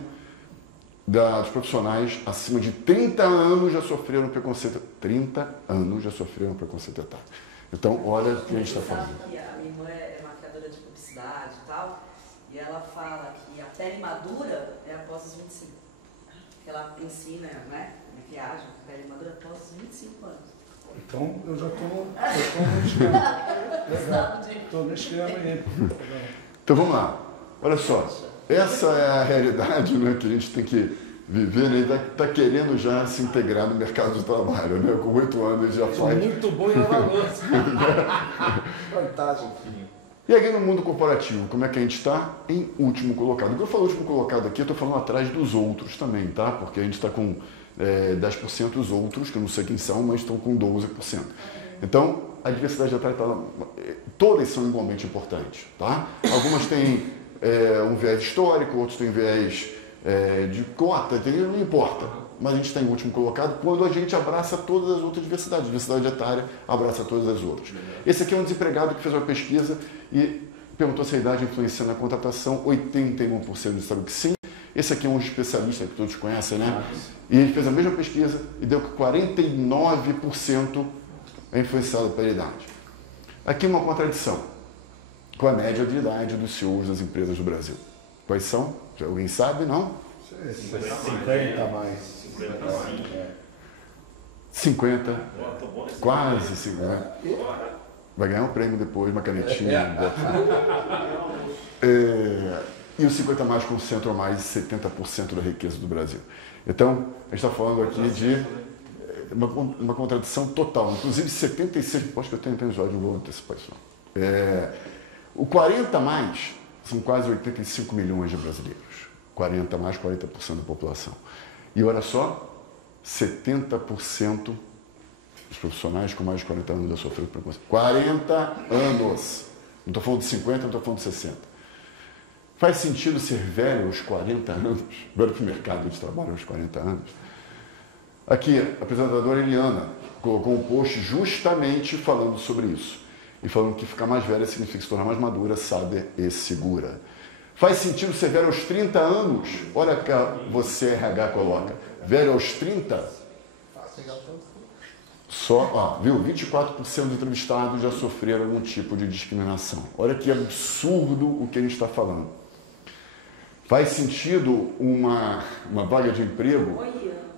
dos profissionais acima de 30 anos já sofreram preconceito. 30 anos já sofreram preconceito etário. Então, olha o que a gente está falando. A minha irmã é uma criadora de publicidade e tal, e ela fala que a pele madura é após os 25. Que ela ensina, né, maquiagem, pele madura após os 25 anos. Então, eu já estou no esquema. Estou no esquema aí. Então, vamos lá. Olha só. Essa é a realidade, né, que a gente tem que viver, né? Está querendo já se integrar no mercado de trabalho, né? Com 8 anos ele já faz. Muito bom em lavar louça. Fantástico. E aqui no mundo corporativo, como é que a gente está? Em último colocado. Quando eu falo último colocado aqui, eu estou falando atrás dos outros também, tá? Porque a gente está com 10% os outros, que eu não sei quem são, mas estão com 12%. Então, a diversidade de atrás, todas são igualmente importantes, tá? Algumas têm um viés histórico, outros têm viés de cota, não importa. Mas a gente está em último colocado quando a gente abraça todas as outras diversidades. A diversidade etária abraça todas as outras. Esse aqui é um desempregado que fez uma pesquisa e perguntou se a idade influencia na contratação. 81% disseram que sim. Esse aqui é um especialista que todos conhecem, né? E ele fez a mesma pesquisa e deu que 49% é influenciado pela idade. Aqui uma contradição com a média de idade dos CEOs das empresas do Brasil. Quais são? Alguém sabe, não? 50 a mais. 50. Quase 50. Vai ganhar um prêmio depois, uma canetinha. E os 50 a mais concentram mais de 70% da riqueza do Brasil. Então, a gente está falando aqui de uma contradição total. Inclusive, 76%. Acho que eu tenho episódio, não vou antecipar isso. O 40 a mais são quase 85 milhões de brasileiros. 40 a mais, 40% da população. E olha só, 70% os profissionais com mais de 40 anos já sofreram preconceito. 40 anos! Não estou falando de 50, não estou falando de 60. Faz sentido ser velho aos 40 anos? Velho para o mercado de trabalho aos 40 anos? Aqui, a apresentadora Eliana colocou um post justamente falando sobre isso. E falando que ficar mais velha significa se tornar mais madura, sábia e segura. Faz sentido ser velho aos 30 anos? Olha que você RH coloca. Velho aos 30? Só, viu? 24% dos entrevistados já sofreram algum tipo de discriminação. Olha que absurdo o que a gente está falando. Faz sentido uma vaga de emprego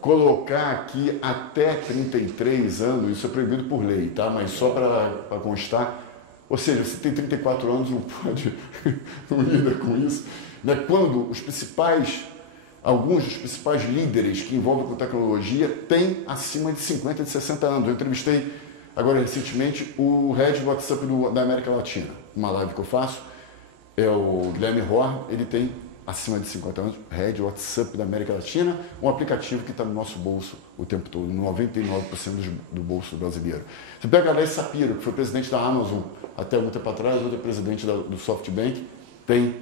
colocar aqui até 33 anos, isso é proibido por lei, tá? Mas só para constar, ou seja, você tem 34 anos, não pode, não lida com isso. Né? Quando alguns dos principais líderes que envolvem com tecnologia têm acima de 50, de 60 anos. Eu entrevistei agora recentemente o head do WhatsApp da América Latina. Uma live que eu faço é o Guilherme Horn, ele tem acima de 50 anos, head WhatsApp da América Latina, um aplicativo que está no nosso bolso o tempo todo, 99% do bolso brasileiro. Você pega a Alex Sapiro, que foi presidente da Amazon até algum tempo atrás, hoje é presidente do SoftBank, tem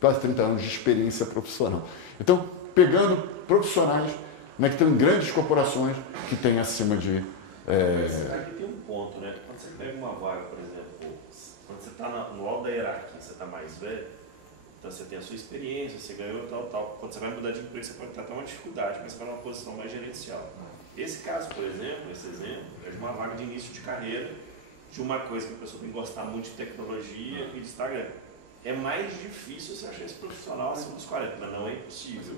quase 30 anos de experiência profissional. Então, pegando profissionais, né, que estão em grandes corporações que têm acima de... Aqui tem um ponto, né? Quando você pega uma vaga, por exemplo, quando você está no alto da hierarquia, você está mais velho, então você tem a sua experiência, você ganhou tal. Quando você vai mudar de emprego, você pode ter até uma dificuldade, mas você vai numa posição mais gerencial. Esse caso, por exemplo, esse exemplo, é de uma vaga de início de carreira, de uma coisa que a pessoa tem que gostar muito de tecnologia e de Instagram. É mais difícil você achar esse profissional acima dos 40, mas não é impossível.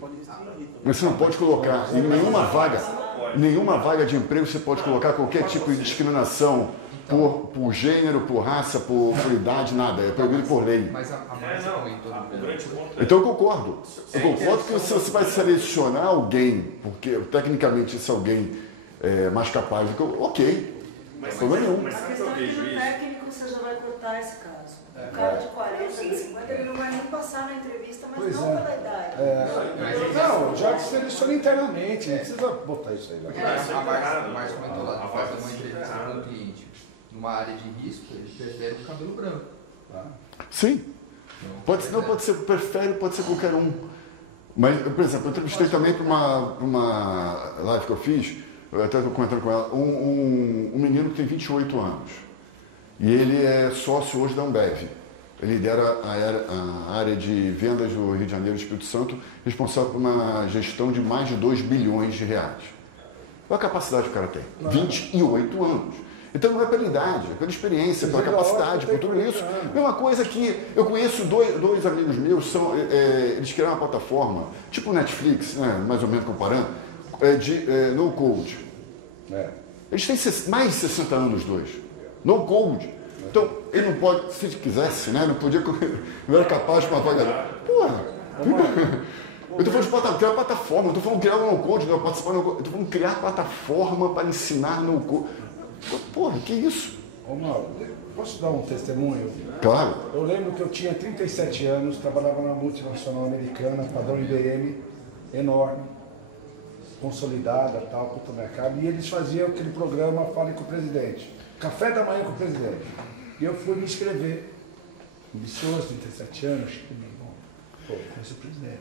Mas você não pode colocar em nenhuma vaga de emprego, você pode colocar qualquer tipo de discriminação por gênero, por raça, por idade, nada. É proibido por lei. Mas a Márcia comentou do grande ponto. Então eu concordo. Eu concordo que se você vai selecionar alguém, porque tecnicamente esse alguém é mais capaz do que eu, ok. Mas problema nenhum. A questão é que no técnico você já vai cortar esse caso. O cara de 40, de 50, ele não vai nem passar na entrevista, mas não pela idade. Não, já seleciona internamente, não precisa botar isso aí. A Márcia comentou lá, fazer uma entrevista com um cliente numa área de risco, ele prefere o cabelo branco. Sim. Pode ser, prefere, pode ser qualquer um. Mas, por exemplo, eu entrevistei também para uma live que eu fiz, eu até estou comentando com ela, um menino que tem 28 anos. E ele é sócio hoje da Ambev. Ele lidera a área de vendas do Rio de Janeiro e Espírito Santo, responsável por uma gestão de mais de 2 bilhões de reais. Qual a capacidade que o cara tem? 28 anos. Então não é pela idade, é pela experiência, pela capacidade, por tudo isso. Mesma coisa que eu conheço dois amigos meus, eles criaram uma plataforma, tipo Netflix, né, mais ou menos comparando, de no code. Eles têm mais de 60 anos, os dois. No code. Então, ele não pode, se quisesse, né? Não podia, não era capaz de uma vaga. Porra! Eu estou falando de criar plataforma, eu estou falando de criar um no code, não participar no code, eu estou falando de criar plataforma para ensinar no code. Porra, que isso? Ô, Mauro, posso dar um testemunho? Claro. Eu lembro que eu tinha 37 anos, trabalhava numa multinacional americana, padrão IBM, enorme, consolidada, tal, puto mercado, e eles faziam aquele programa Fale com o Presidente. Café da manhã com o presidente. E eu fui me inscrever. Ambicioso, 37 anos. Conheço o presidente.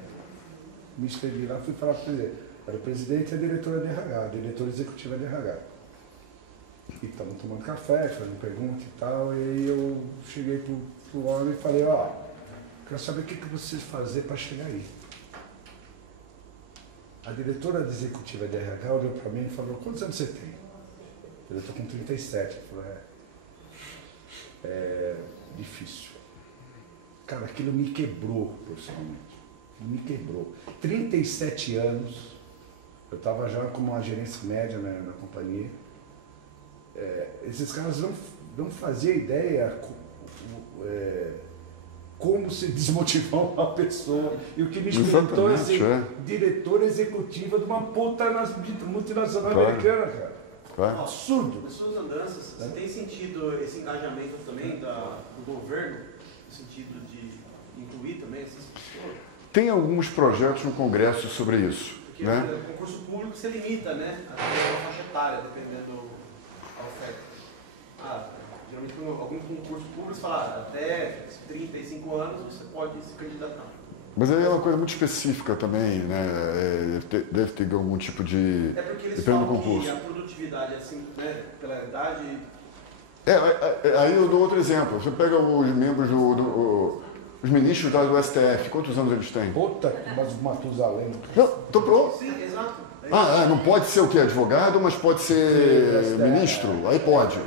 Me inscrevi lá, fui falar com o presidente. Era o presidente e a diretora de RH, a diretora executiva de RH. E estavam tomando café, fazendo pergunta e tal. E aí eu cheguei pro homem e falei, quero saber o que vocês fazer para chegar aí. A diretora executiva de RH olhou para mim e falou, quantos anos você tem? Eu estou com 37. Eu falei, é difícil. Cara, aquilo me quebrou profissionalmente. Me quebrou. 37 anos, eu estava já com uma gerência média na companhia. Esses caras não faziam ideia como se desmotivar uma pessoa. E o que me experimentou é diretora executiva de uma puta multinacional americana, cara. Absurdo. Nas suas andanças, você tem sentido esse engajamento também do governo, no sentido de incluir também essas pessoas? Tem alguns projetos no Congresso sobre isso. Porque né? o concurso público se limita, né? A uma faixa etária, dependendo a oferta. Geralmente algum concurso público fala até 35 anos você pode se candidatar. Mas aí é uma coisa muito específica também, né? Deve ter algum tipo de... É porque eles depende do falam concurso. que a produtividade, assim, né, pela idade... Aí eu dou outro exemplo. Você pega os membros os ministros do STF, quantos anos eles têm? Puta, mas o Matusalém. Não, tô pronto. Sim, exato. Não pode ser o quê? Advogado, mas pode ser ministro? Aí pode.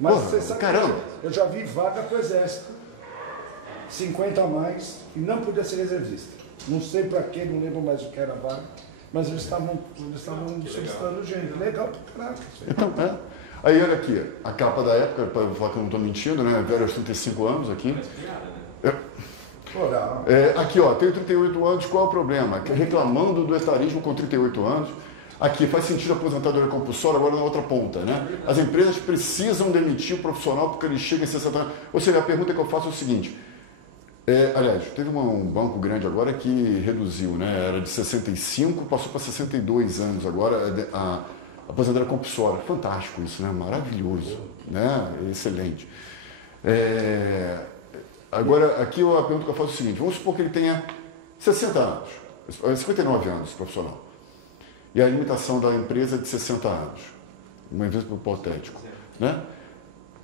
Mas Porra, você sabe, caramba. eu já vi vaga pro Exército. 50 a mais e não podia ser reservista. Não sei para quê, não lembro mais o que era a vaga, mas eles estavam solicitando o gênero. Legal pra caraca. Então, Aí olha aqui, a capa da época, para falar que eu não estou mentindo, né? Velho aos 35 anos aqui. Aqui, ó, tenho 38 anos, qual é o problema? Reclamando do etarismo com 38 anos. Aqui, faz sentido a aposentadoria compulsória, agora na outra ponta, né? As empresas precisam demitir o profissional porque ele chega em 60 anos. Ou seja, a pergunta que eu faço é o seguinte. Aliás, teve um banco grande agora que reduziu, né? Era de 65, passou para 62 anos agora a aposentadoria compulsória. Fantástico isso, né? Maravilhoso, né? Excelente. Agora, aqui a pergunta que eu faço é o seguinte. Vamos supor que ele tenha 60 anos, 59 anos, profissional. E a limitação da empresa é de 60 anos. Uma empresa hipotético, né?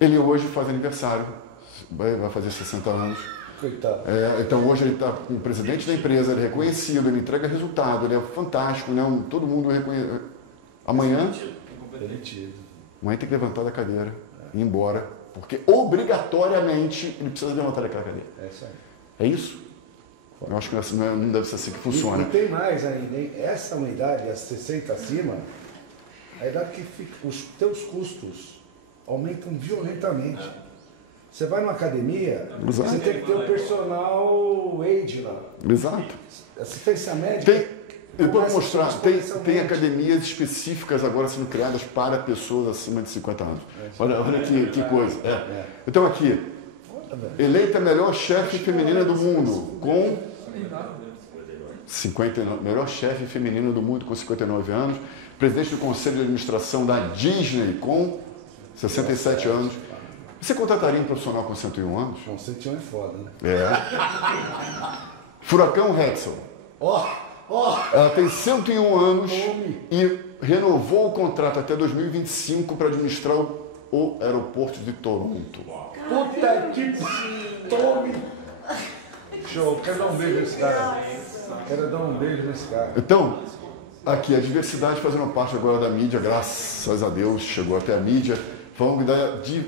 Ele hoje faz aniversário, vai fazer 60 anos. Coitado. Então hoje ele está com o presidente da empresa, ele é reconhecido, ele entrega resultado, ele é fantástico, né? Todo mundo reconhece. Amanhã, amanhã tem que levantar da cadeira e ir embora, porque obrigatoriamente ele precisa levantar daquela cadeira. É isso aí. É isso? Eu acho que não deve ser assim que funciona. E tem mais ainda, hein? Essa unidade, as 60 acima, a idade que fica, os teus custos aumentam violentamente. Você vai numa academia, Exato. Você tem que ter o personal aid lá. Exato. Assistência médica. Eu vou mostrar, tem academias específicas agora sendo criadas para pessoas acima de 50 anos. Olha que coisa. Então aqui, eleita melhor chefe feminina do mundo, com 59, melhor chefe feminina do mundo com 59 anos, presidente do conselho de administração da Disney com 67 anos. Você contrataria um profissional com 101 anos? Com 101 é foda, né? Furacão Hetzel. Ela tem 101 anos e renovou o contrato até 2025 para administrar o aeroporto de Toronto. Puta que tome! Show, quero dar um beijo nesse cara. Quero dar um beijo nesse cara. Então, aqui, a diversidade fazendo parte agora da mídia, graças a Deus, chegou até a mídia, falando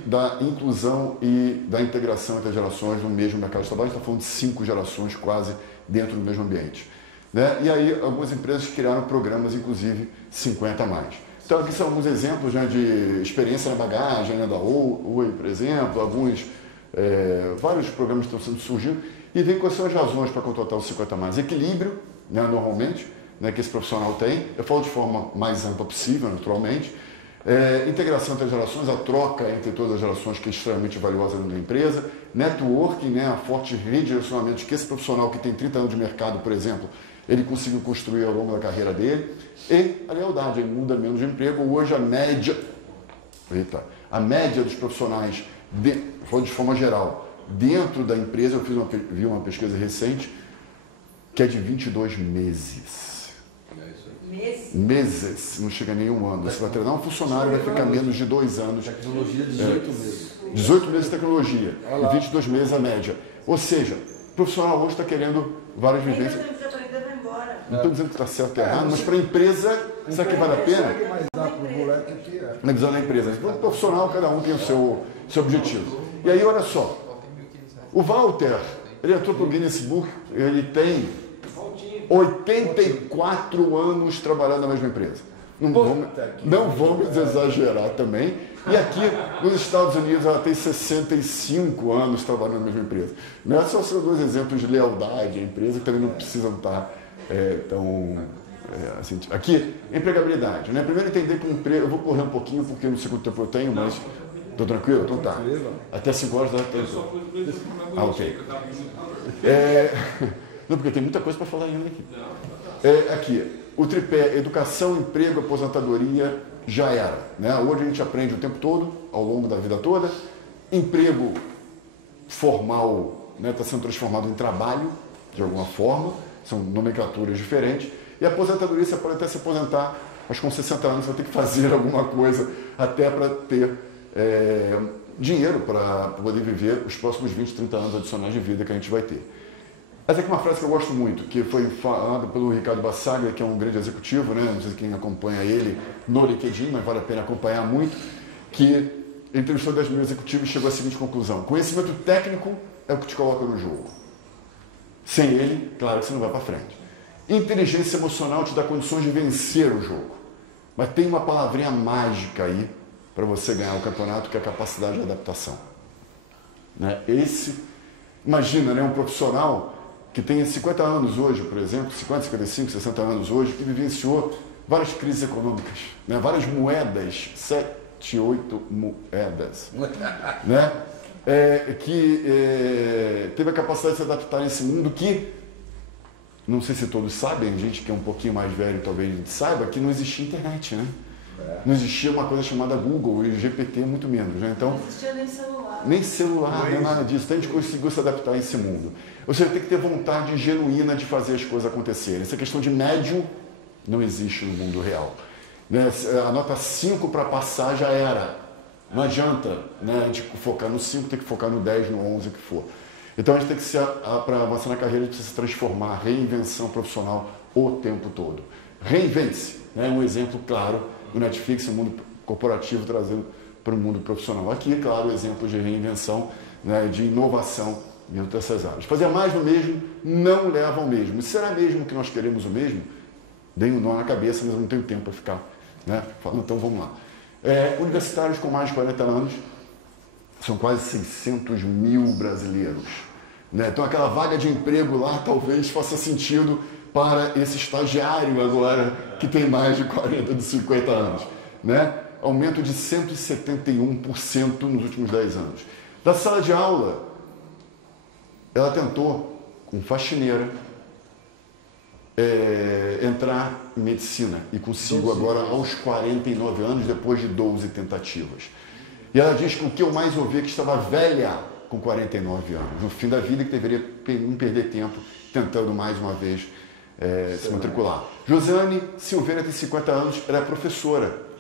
da inclusão e da integração entre as gerações no mesmo mercado de trabalho. A gente está falando de 5 gerações quase dentro do mesmo ambiente. Né? E aí, algumas empresas criaram programas, inclusive 50 a mais. Então, aqui são alguns exemplos, né, de experiência na bagagem, né, da Oi, por exemplo, vários programas estão sendo surgindo. E vem quais são as razões para contratar os 50 a mais. Equilíbrio, né, normalmente, né, que esse profissional tem. Eu falo de forma mais ampla possível, naturalmente. Integração entre as gerações, a troca entre todas as gerações, que é extremamente valiosa na empresa. Networking, né, a forte rede de relacionamentos que esse profissional que tem 30 anos de mercado, por exemplo, ele conseguiu construir ao longo da carreira dele. E a lealdade, ele muda menos de emprego. Hoje a média dos profissionais, falando de forma geral, dentro da empresa, eu vi uma pesquisa recente, que é de 22 meses. Meses, não chega a nenhum ano. Você vai treinar um funcionário, vai ficar menos de 2 anos. Tecnologia, 18 meses. 18 meses de tecnologia e 22 meses a média. Ou seja, o profissional hoje está querendo várias vivências. Não estou dizendo que está certo ou errado, mas para a empresa, será que vale a pena? Na visão da empresa. Então, o profissional, cada um tem o seu objetivo. E aí, olha só. O Walter, ele entrou para o Guinness Book, ele tem 84 anos trabalhando na mesma empresa. Não vamos exagerar também. E aqui, nos Estados Unidos, ela tem 65 anos trabalhando na mesma empresa. Não é só ser 2 exemplos de lealdade à empresa, que também não precisam estar tão... assim, aqui, empregabilidade. Né? Primeiro entender que o emprego... Eu vou correr um pouquinho, porque não sei quanto tempo eu tenho, mas... Estou tranquilo? Então tá. Até 5 horas da tarde. Ok. Não, porque tem muita coisa para falar ainda aqui. Aqui, o tripé educação, emprego, aposentadoria já era. Né? Hoje a gente aprende o tempo todo, ao longo da vida toda. Emprego formal está sendo transformado em trabalho, de alguma forma, são nomenclaturas diferentes. E a aposentadoria, você pode até se aposentar, mas com 60 anos você vai ter que fazer alguma coisa até para ter dinheiro para poder viver os próximos 20, 30 anos adicionais de vida que a gente vai ter. Essa aqui é uma frase que eu gosto muito, que foi falada pelo Ricardo Bassaglia, que é um grande executivo, né? Não sei quem acompanha ele no LinkedIn, mas vale a pena acompanhar muito, que ele entrevistou 10 mil executivos e chegou à seguinte conclusão: conhecimento técnico é o que te coloca no jogo. Sem ele, claro que você não vai para frente. Inteligência emocional te dá condições de vencer o jogo. Mas tem uma palavrinha mágica aí para você ganhar o campeonato, que é a capacidade de adaptação. Né? Imagina, né, um profissional que tem 50 anos hoje, por exemplo, 50, 55, 60 anos hoje, que vivenciou várias crises econômicas, né? Várias moedas, 7, 8 moedas, né? Que teve a capacidade de se adaptar nesse mundo que, não sei se todos sabem, gente que é um pouquinho mais velho talvez saiba, que não existia internet, né? Não existia uma coisa chamada Google e GPT muito menos, né? Então, não existia nem celular. Nem celular, nem nada disso. Então a gente conseguiu se adaptar a esse mundo. Você tem que ter vontade genuína de fazer as coisas acontecerem. Essa questão de médio não existe no mundo real. Né? A nota 5 para passar já era. Não adianta, né, a gente focar no 5, tem que focar no 10, no 11, o que for. Então a gente tem que para avançar na carreira, a gente precisa se transformar, reinvenção profissional o tempo todo. Reinvente-se, né? Um exemplo claro do Netflix, o mundo corporativo trazendo para o mundo profissional. Aqui, claro, exemplos de reinvenção, né, de inovação dentro dessas áreas. Fazer mais do mesmo não leva ao mesmo. E será mesmo que nós queremos o mesmo? Dei um nó na cabeça, mas eu não tenho tempo para ficar, né, falando, então vamos lá. Universitários com mais de 40 anos, são quase 600 mil brasileiros. Né? Então aquela vaga de emprego lá talvez faça sentido para esse estagiário agora que tem mais de 40, de 50 anos. Né? Aumento de 171% nos últimos 10 anos. Da sala de aula, ela tentou, com faxineira, entrar em medicina e conseguiu agora aos 49 anos, depois de 12 tentativas. E ela diz que o que eu mais ouvi é que estava velha com 49 anos, no fim da vida, que deveria não perder tempo tentando mais uma vez se matricular. Josiane Silveira tem 50 anos, ela é professora.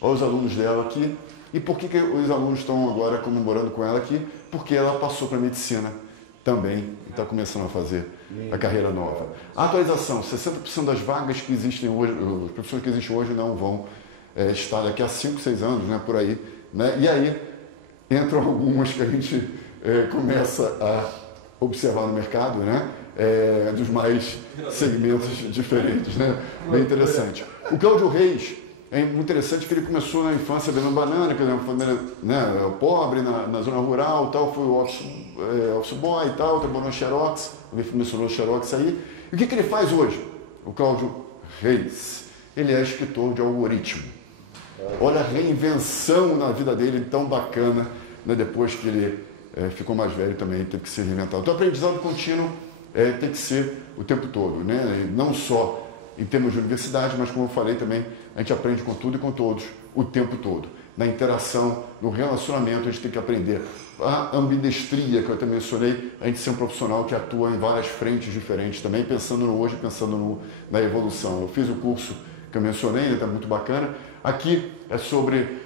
Olha os alunos dela aqui. E por que os alunos estão agora comemorando com ela aqui? Porque ela passou para medicina também e está começando a fazer a carreira nova. A atualização, 60% das vagas que existem hoje, os professores que existem hoje não vão estar daqui a 5, 6 anos, né, por aí. Né? E aí entram algumas que a gente começa a observar no mercado, né? Dos mais segmentos diferentes, né? Bem interessante. O Cláudio Reis, é muito interessante que ele começou na infância vendendo banana, que era uma família, né, pobre, na zona rural, tal, foi office boy e tal, trabalhou no Xerox, mencionou o Xerox aí. E o que ele faz hoje? O Cláudio Reis, ele é escritor de algoritmo. Olha a reinvenção na vida dele, tão bacana, né, depois que ele ficou mais velho também, teve que se reinventar. Então, o aprendizado contínuo tem que ser o tempo todo, né? E não só em termos de universidade, mas como eu falei também, a gente aprende com tudo e com todos o tempo todo. Na interação, no relacionamento, a gente tem que aprender. A ambidestria, que eu até mencionei, a gente ser um profissional que atua em várias frentes diferentes também, pensando no hoje, pensando na evolução. Eu fiz o curso que eu mencionei, está muito bacana. Aqui é sobre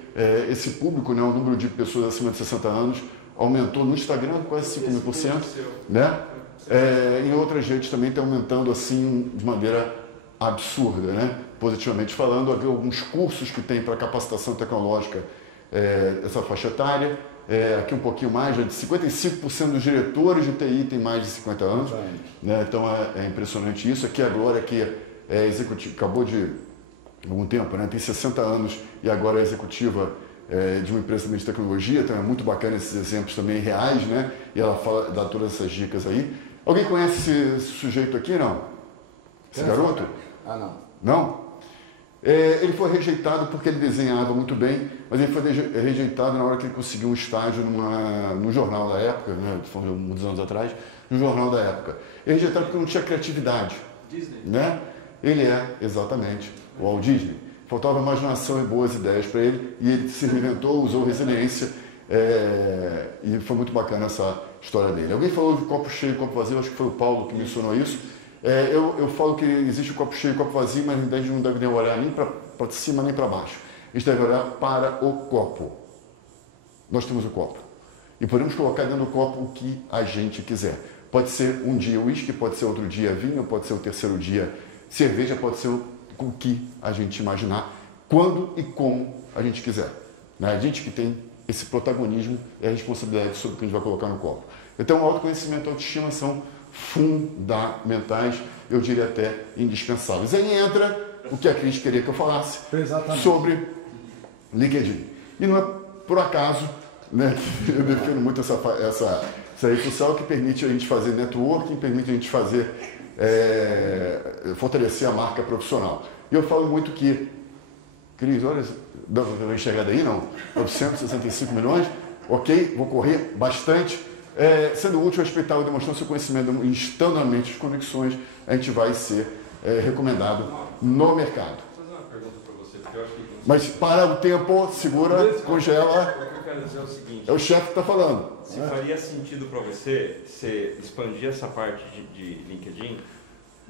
esse público, né, o número de pessoas acima de 60 anos aumentou no Instagram quase 5.000%, né? Em outras redes também está aumentando assim de maneira absurda, né? Positivamente falando, havia alguns cursos que tem para capacitação tecnológica essa faixa etária, aqui um pouquinho mais, já de 55% dos diretores de TI tem mais de 50 anos, né? Então é impressionante isso. Aqui a Glória, que é executiva, acabou de algum tempo, né? Tem 60 anos e agora é executiva de uma empresa também de tecnologia, então é muito bacana esses exemplos também reais, né? E ela dá todas essas dicas aí. Alguém conhece esse sujeito aqui, não? Esse garoto? Ah, não. Não? Ele foi rejeitado porque ele desenhava muito bem, mas ele foi rejeitado na hora que ele conseguiu um estágio no jornal da época, né? Foi muitos anos atrás, no jornal da época. Ele rejeitado porque não tinha criatividade. Disney. Né? Ele é exatamente o Walt Disney. Faltava imaginação e boas ideias para ele, e ele se reinventou, usou resiliência, e foi muito bacana essa história dele. Alguém falou de copo cheio e copo vazio, acho que foi o Paulo que mencionou isso. Eu falo que existe o copo cheio e o copo vazio, mas a gente não deve olhar nem para cima nem para baixo. A gente deve olhar para o copo. Nós temos o copo. E podemos colocar dentro do copo o que a gente quiser. Pode ser um dia uísque, pode ser outro dia vinho, pode ser o terceiro dia cerveja, pode ser o que a gente imaginar, quando e como a gente quiser. Né? A gente que tem esse protagonismo e a responsabilidade sobre o que a gente vai colocar no copo. Então, o autoconhecimento e a autoestima são fundamentais, eu diria até indispensáveis. Aí entra o que a Cris queria que eu falasse sobre LinkedIn. E não é por acaso, né, que eu defendo muito essa rede social que permite a gente fazer networking, permite a gente fazer fortalecer a marca profissional. E eu falo muito que, Cris, olha, dá para enxergar daí, não? 965 milhões, ok, vou correr bastante. Sendo útil, respeitável, demonstrando seu conhecimento, instantaneamente as conexões, a gente vai ser recomendado no mercado. Vou fazer uma pergunta para você, porque eu acho que... Mas para o tempo, segura, congela. O que eu quero dizer é o seguinte... É o chefe que está falando. Se faria sentido para você expandir essa parte de LinkedIn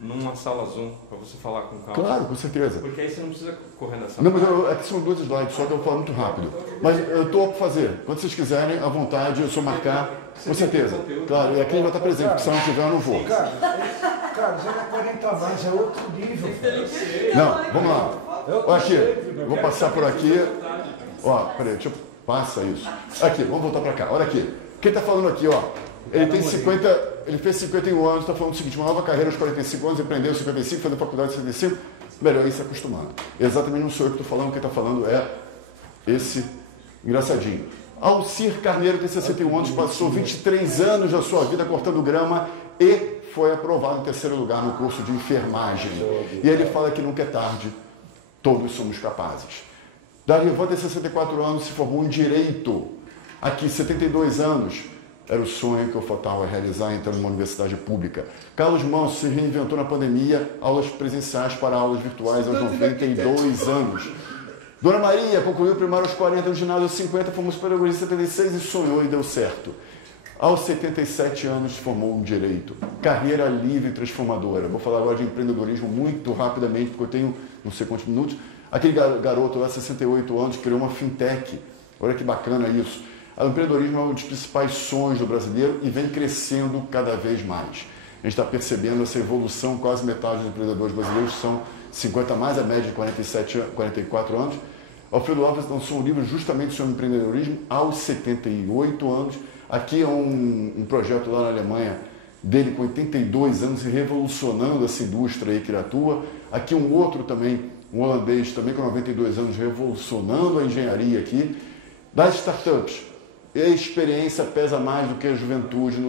numa sala Zoom, para você falar com calma? Claro, com certeza. Porque aí você não precisa correr nessa Não, mas aqui são 2 slides, só que eu falo muito rápido. Mas eu estou para fazer. Quando vocês quiserem, à vontade, eu sou marcar, com certeza. Claro, e aqui vai estar presente, porque se eu não tiver, eu não vou. Cara, joga 40 mais, é outro nível. Não, vamos lá. Olha aqui, vou passar por aqui. Ó, peraí, deixa eu... Passa isso. Aqui, vamos voltar para cá. Olha aqui. Quem está falando aqui, ó, ele tem 50... Ele fez 51 anos, está falando o seguinte, uma nova carreira aos 45 anos, empreendeu aos 55, fez a faculdade aos 55, melhor ir se acostumando. Exatamente, não sou eu que estou falando, quem está falando é esse engraçadinho. Alcir Carneiro tem 61 anos, passou 23 anos da sua vida cortando grama e foi aprovado em 3º lugar no curso de enfermagem. E ele fala que nunca é tarde, todos somos capazes. Darivan tem 64 anos, se formou em Direito. Aqui, 72 anos. Era o sonho que eu faltava realizar entrando numa universidade pública. Carlos Manso se reinventou na pandemia, aulas presenciais para aulas virtuais aos 92 anos. Dona Maria concluiu o primário aos 40, no ginásio aos 50, formou superior aos 76 e sonhou e deu certo. Aos 77 anos formou em Direito. Carreira livre e transformadora. Vou falar agora de empreendedorismo muito rapidamente, porque eu tenho não sei quantos minutos. Aquele garoto lá, 68 anos, criou uma fintech. Olha que bacana isso. O empreendedorismo é um dos principais sonhos do brasileiro e vem crescendo cada vez mais. A gente está percebendo essa evolução, quase metade dos empreendedores brasileiros são 50 mais, a média de 44 anos. Alfredo Alves lançou um livro justamente sobre empreendedorismo aos 78 anos. Aqui é um projeto lá na Alemanha, dele com 82 anos, revolucionando essa indústria aí que ele atua. Aqui um outro também, um holandês também com 92 anos, revolucionando a engenharia aqui. Das startups, a experiência pesa mais do que a juventude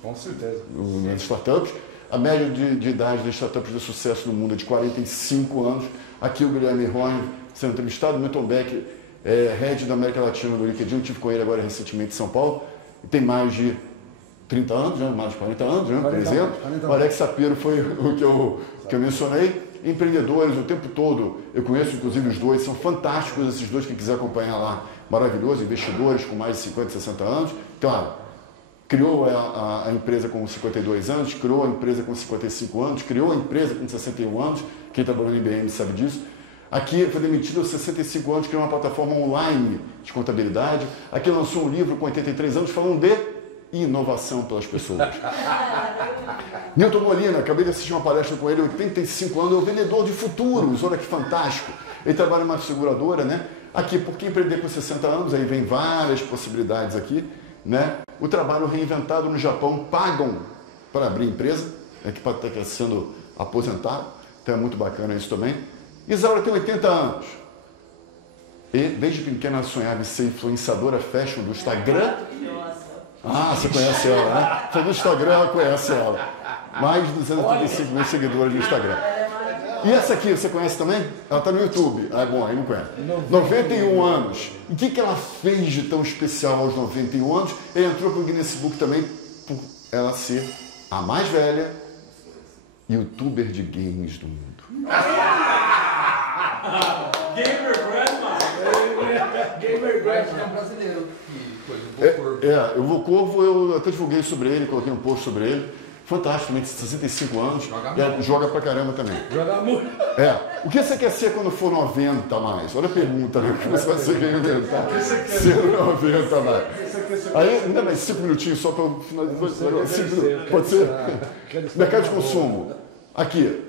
com certeza. Nas startups. A média de idade das startups de sucesso no mundo é de 45 anos. Aqui o Guilherme Rony sendo entrevistado, Milton Beck, head da América Latina do LinkedIn, eu tive com ele agora recentemente em São Paulo, e tem mais de 30 anos, né? Mais de 40 anos, né? Por exemplo. O Alex Sapiro foi o que eu mencionei. Empreendedores o tempo todo, eu conheço inclusive os dois, são fantásticos esses dois, quem quiser acompanhar lá, maravilhoso, investidores com mais de 50, 60 anos. Claro, criou a empresa com 52 anos, criou a empresa com 55 anos, criou a empresa com 61 anos, quem trabalhou no IBM sabe disso. Aqui foi demitido aos 65 anos, criou uma plataforma online de contabilidade. Aqui lançou um livro com 83 anos falando de inovação pelas pessoas. Newton Molina, acabei de assistir uma palestra com ele, 85 anos, é o vendedor de futuros, olha que fantástico. Ele trabalha em uma seguradora, né? Aqui, por que empreender com 60 anos? Aí vem várias possibilidades aqui, né? O trabalho reinventado no Japão, pagam para abrir empresa, que pode estar sendo aposentado, então é muito bacana isso também. Isaura tem 80 anos. E desde pequena sonhava em ser influenciadora fashion do Instagram. Ah, você conhece ela, né? Foi no Instagram, ela conhece ela. Mais de 235 mil seguidores no Instagram. E essa aqui, você conhece também? Ela está no YouTube. Ah, bom, aí não conhece. 91 anos. E o que ela fez de tão especial aos 91 anos? Ela entrou para o Guinness Book também por ela ser a mais velha youtuber de games do mundo. Gamer Grandma. Gamer Grandma. É um brasileiro que coisa, eu vou Corvo, eu até divulguei sobre ele, coloquei um post sobre ele. Fantástico, também, 65 anos. Joga pra caramba também. Joga muito. O que você quer ser quando for 90 mais? Olha a pergunta, né? O que você vai ser quem inventar? Ser 90 mais. Aí, ainda mais 5 minutinhos só para finalizar. Pode ser? Mercado de consumo. Aqui,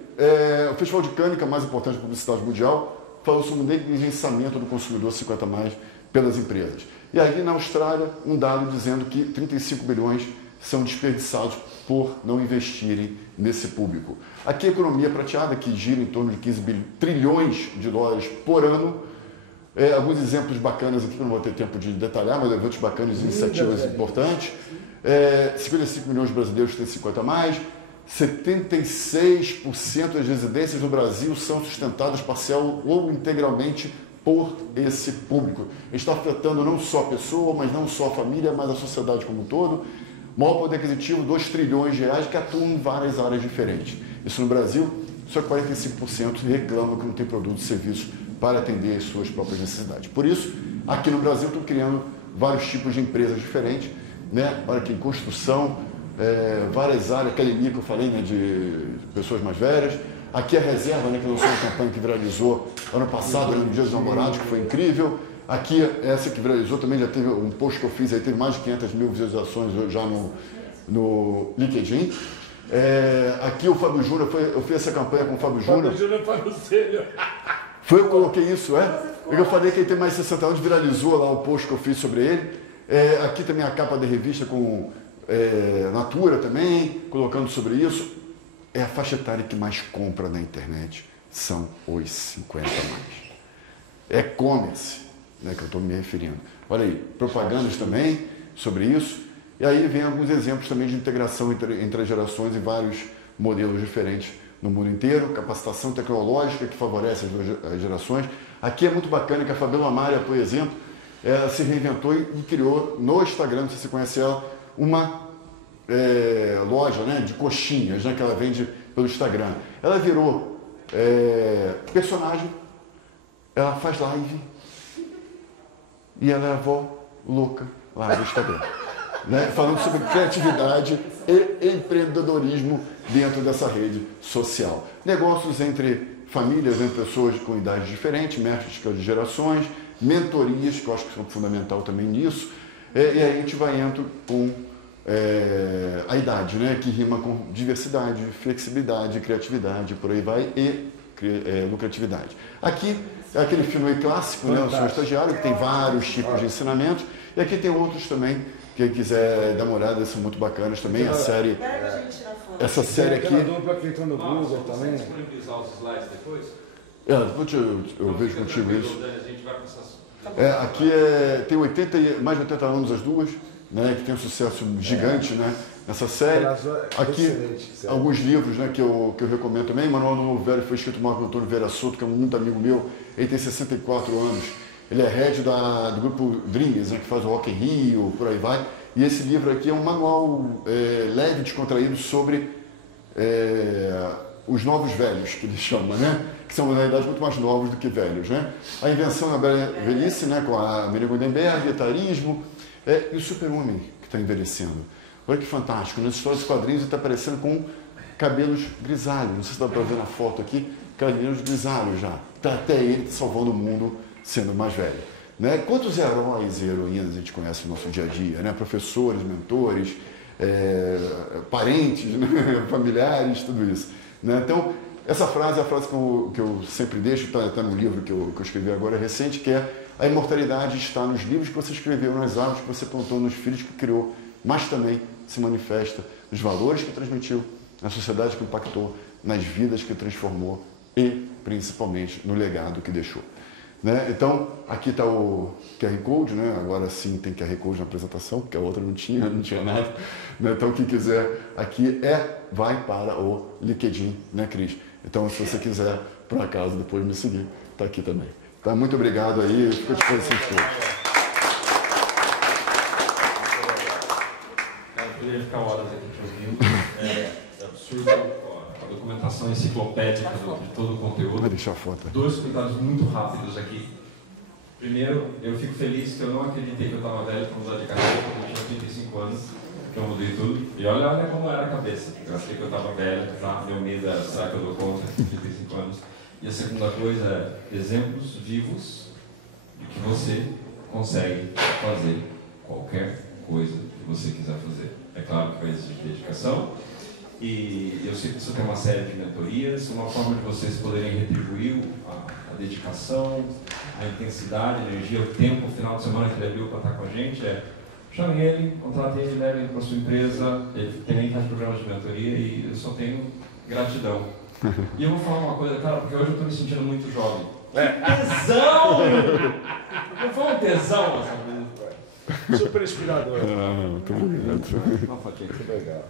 o Festival de Cannes, que é a mais importante publicidade mundial, fala sobre o negligenciamento do consumidor 50 mais pelas empresas. E aí, na Austrália, um dado dizendo que 35 bilhões são desperdiçados por não investirem nesse público. Aqui a economia prateada, que gira em torno de 15 trilhões de dólares por ano. Alguns exemplos bacanas aqui, que eu não vou ter tempo de detalhar, mas eventos bacanas e iniciativas importantes. 55 milhões de brasileiros têm 50 a mais. 76% das residências no Brasil são sustentadas parcial ou integralmente por esse público. Está afetando não só a pessoa, mas não só a família, mas a sociedade como um todo. Maior poder aquisitivo, 2 trilhões de reais, que atuam em várias áreas diferentes. Isso no Brasil, só 45% reclamam que não tem produtos e serviços para atender as suas próprias necessidades. Por isso, aqui no Brasil, estou criando vários tipos de empresas diferentes, né? Para que em construção, várias áreas, academia que eu falei, né, de pessoas mais velhas. Aqui a Reserva, né, que lançou uma campanha que viralizou ano passado, no Dia dos Namorados, que foi incrível. Aqui, essa que viralizou também, já teve um post que eu fiz, aí teve mais de 500 mil visualizações já no LinkedIn. Aqui o Fábio Júnior, eu fiz essa campanha com o Fábio Júnior. Fábio Júnior para você. Foi eu que coloquei isso, Eu falei que ele tem mais de 60 anos, viralizou lá o post que eu fiz sobre ele. Aqui também a capa da revista com Natura também, colocando sobre isso. É a faixa etária que mais compra na internet, são os 50 mais. E-commerce, né, que eu estou me referindo. Olha aí, propagandas também sobre isso. E aí vem alguns exemplos também de integração entre as gerações e vários modelos diferentes no mundo inteiro. Capacitação tecnológica que favorece as gerações. Aqui é muito bacana que a Fabiola Maria, por exemplo, ela se reinventou e criou no Instagram, não sei se você conhece ela, uma loja, né, de coxinhas, né, que ela vende pelo Instagram. Ela virou personagem, ela faz live e ela é a avó louca lá no Instagram, né, falando sobre criatividade e empreendedorismo dentro dessa rede social. Negócios entre famílias, entre pessoas com idades diferentes, mesclas de gerações, mentorias, que eu acho que são fundamental também nisso, e aí a gente vai indo com a idade, né, que rima com diversidade, flexibilidade, criatividade, por aí vai, e lucratividade. Aqui é aquele filme clássico, né, O Senhor Estagiário, que tem vários tipos de ensinamentos, e aqui tem outros também, quem quiser dar uma olhada, são muito bacanas também, a série, essa série aqui... Dupla que entrou no Google também. Você disponibilizar os slides depois? Depois eu vejo contigo isso. A gente vai passar... Aqui tem mais de 80 anos as duas, né, que tem um sucesso gigante, né, nessa série. Aqui, alguns livros, né, que eu recomendo também. Manual do Novo Velho foi escrito por Marco Antônio Vera Souto, que é um muito amigo meu. Ele tem 64 anos. Ele é head do grupo Dreams, né, que faz o Rock in Rio, por aí vai. E esse livro aqui é um manual leve, descontraído sobre os novos velhos, que ele chama, né? Que são, na realidade, muito mais novos do que velhos, né? A invenção da velhice, né, com a Amelia Goldenberg, etarismo, e o super-homem que está envelhecendo. Olha que fantástico, nas histórias dos quadrinhos ele está aparecendo com cabelos grisalhos, não sei se dá para ver na foto aqui, cabelos grisalhos já. Está até ele salvando o mundo sendo mais velho. Né? Quantos heróis e heroínas a gente conhece no nosso dia a dia, né? Professores, mentores, parentes, né? Familiares, tudo isso. Né? Então, essa frase é a frase que eu sempre deixo, está no livro que eu escrevi agora recente, que é: a imortalidade está nos livros que você escreveu, nas árvores que você plantou, nos filhos que criou, mas também se manifesta nos valores que transmitiu, na sociedade que impactou, nas vidas que transformou e, principalmente, no legado que deixou. Né? Então, aqui está o QR Code, né? Agora sim tem QR Code na apresentação, porque a outra não tinha nada. Né? Então, quem quiser aqui vai para o LinkedIn, né, Cris? Então, se você quiser, por acaso, depois me seguir, está aqui também. Tá? Muito obrigado aí, fico à disposição de todos. Eu poderia ficar horas aqui te ouvindo. É absurdo a documentação enciclopédica de todo o conteúdo. Vai deixar a foto. 2 comentários muito rápidos aqui. Primeiro, eu fico feliz que eu não acreditei que eu estava velho para mudar de carreira quando eu tinha 35 anos, que eu mudei tudo. E olha como era a cabeça. Eu achei que eu estava velho, tá? Meu medo era, será que eu dou conta com 35 anos? E a segunda coisa é exemplos vivos de que você consegue fazer qualquer coisa que você quiser fazer. É claro que vai exigir dedicação. E eu sei que você tem uma série de mentorias, uma forma de vocês poderem retribuir a dedicação, a intensidade, a energia, o tempo, o final de semana que ele abriu para estar com a gente é chame ele, contrate ele, leve ele para a sua empresa, ele tem faz programas de mentoria e eu só tenho gratidão. E eu vou falar uma coisa, cara, porque hoje eu estou me sentindo muito jovem. Tesão! Não foi um tesão essa vez? Super inspirador. Muito obrigado. Uma fotinha. Muito legal.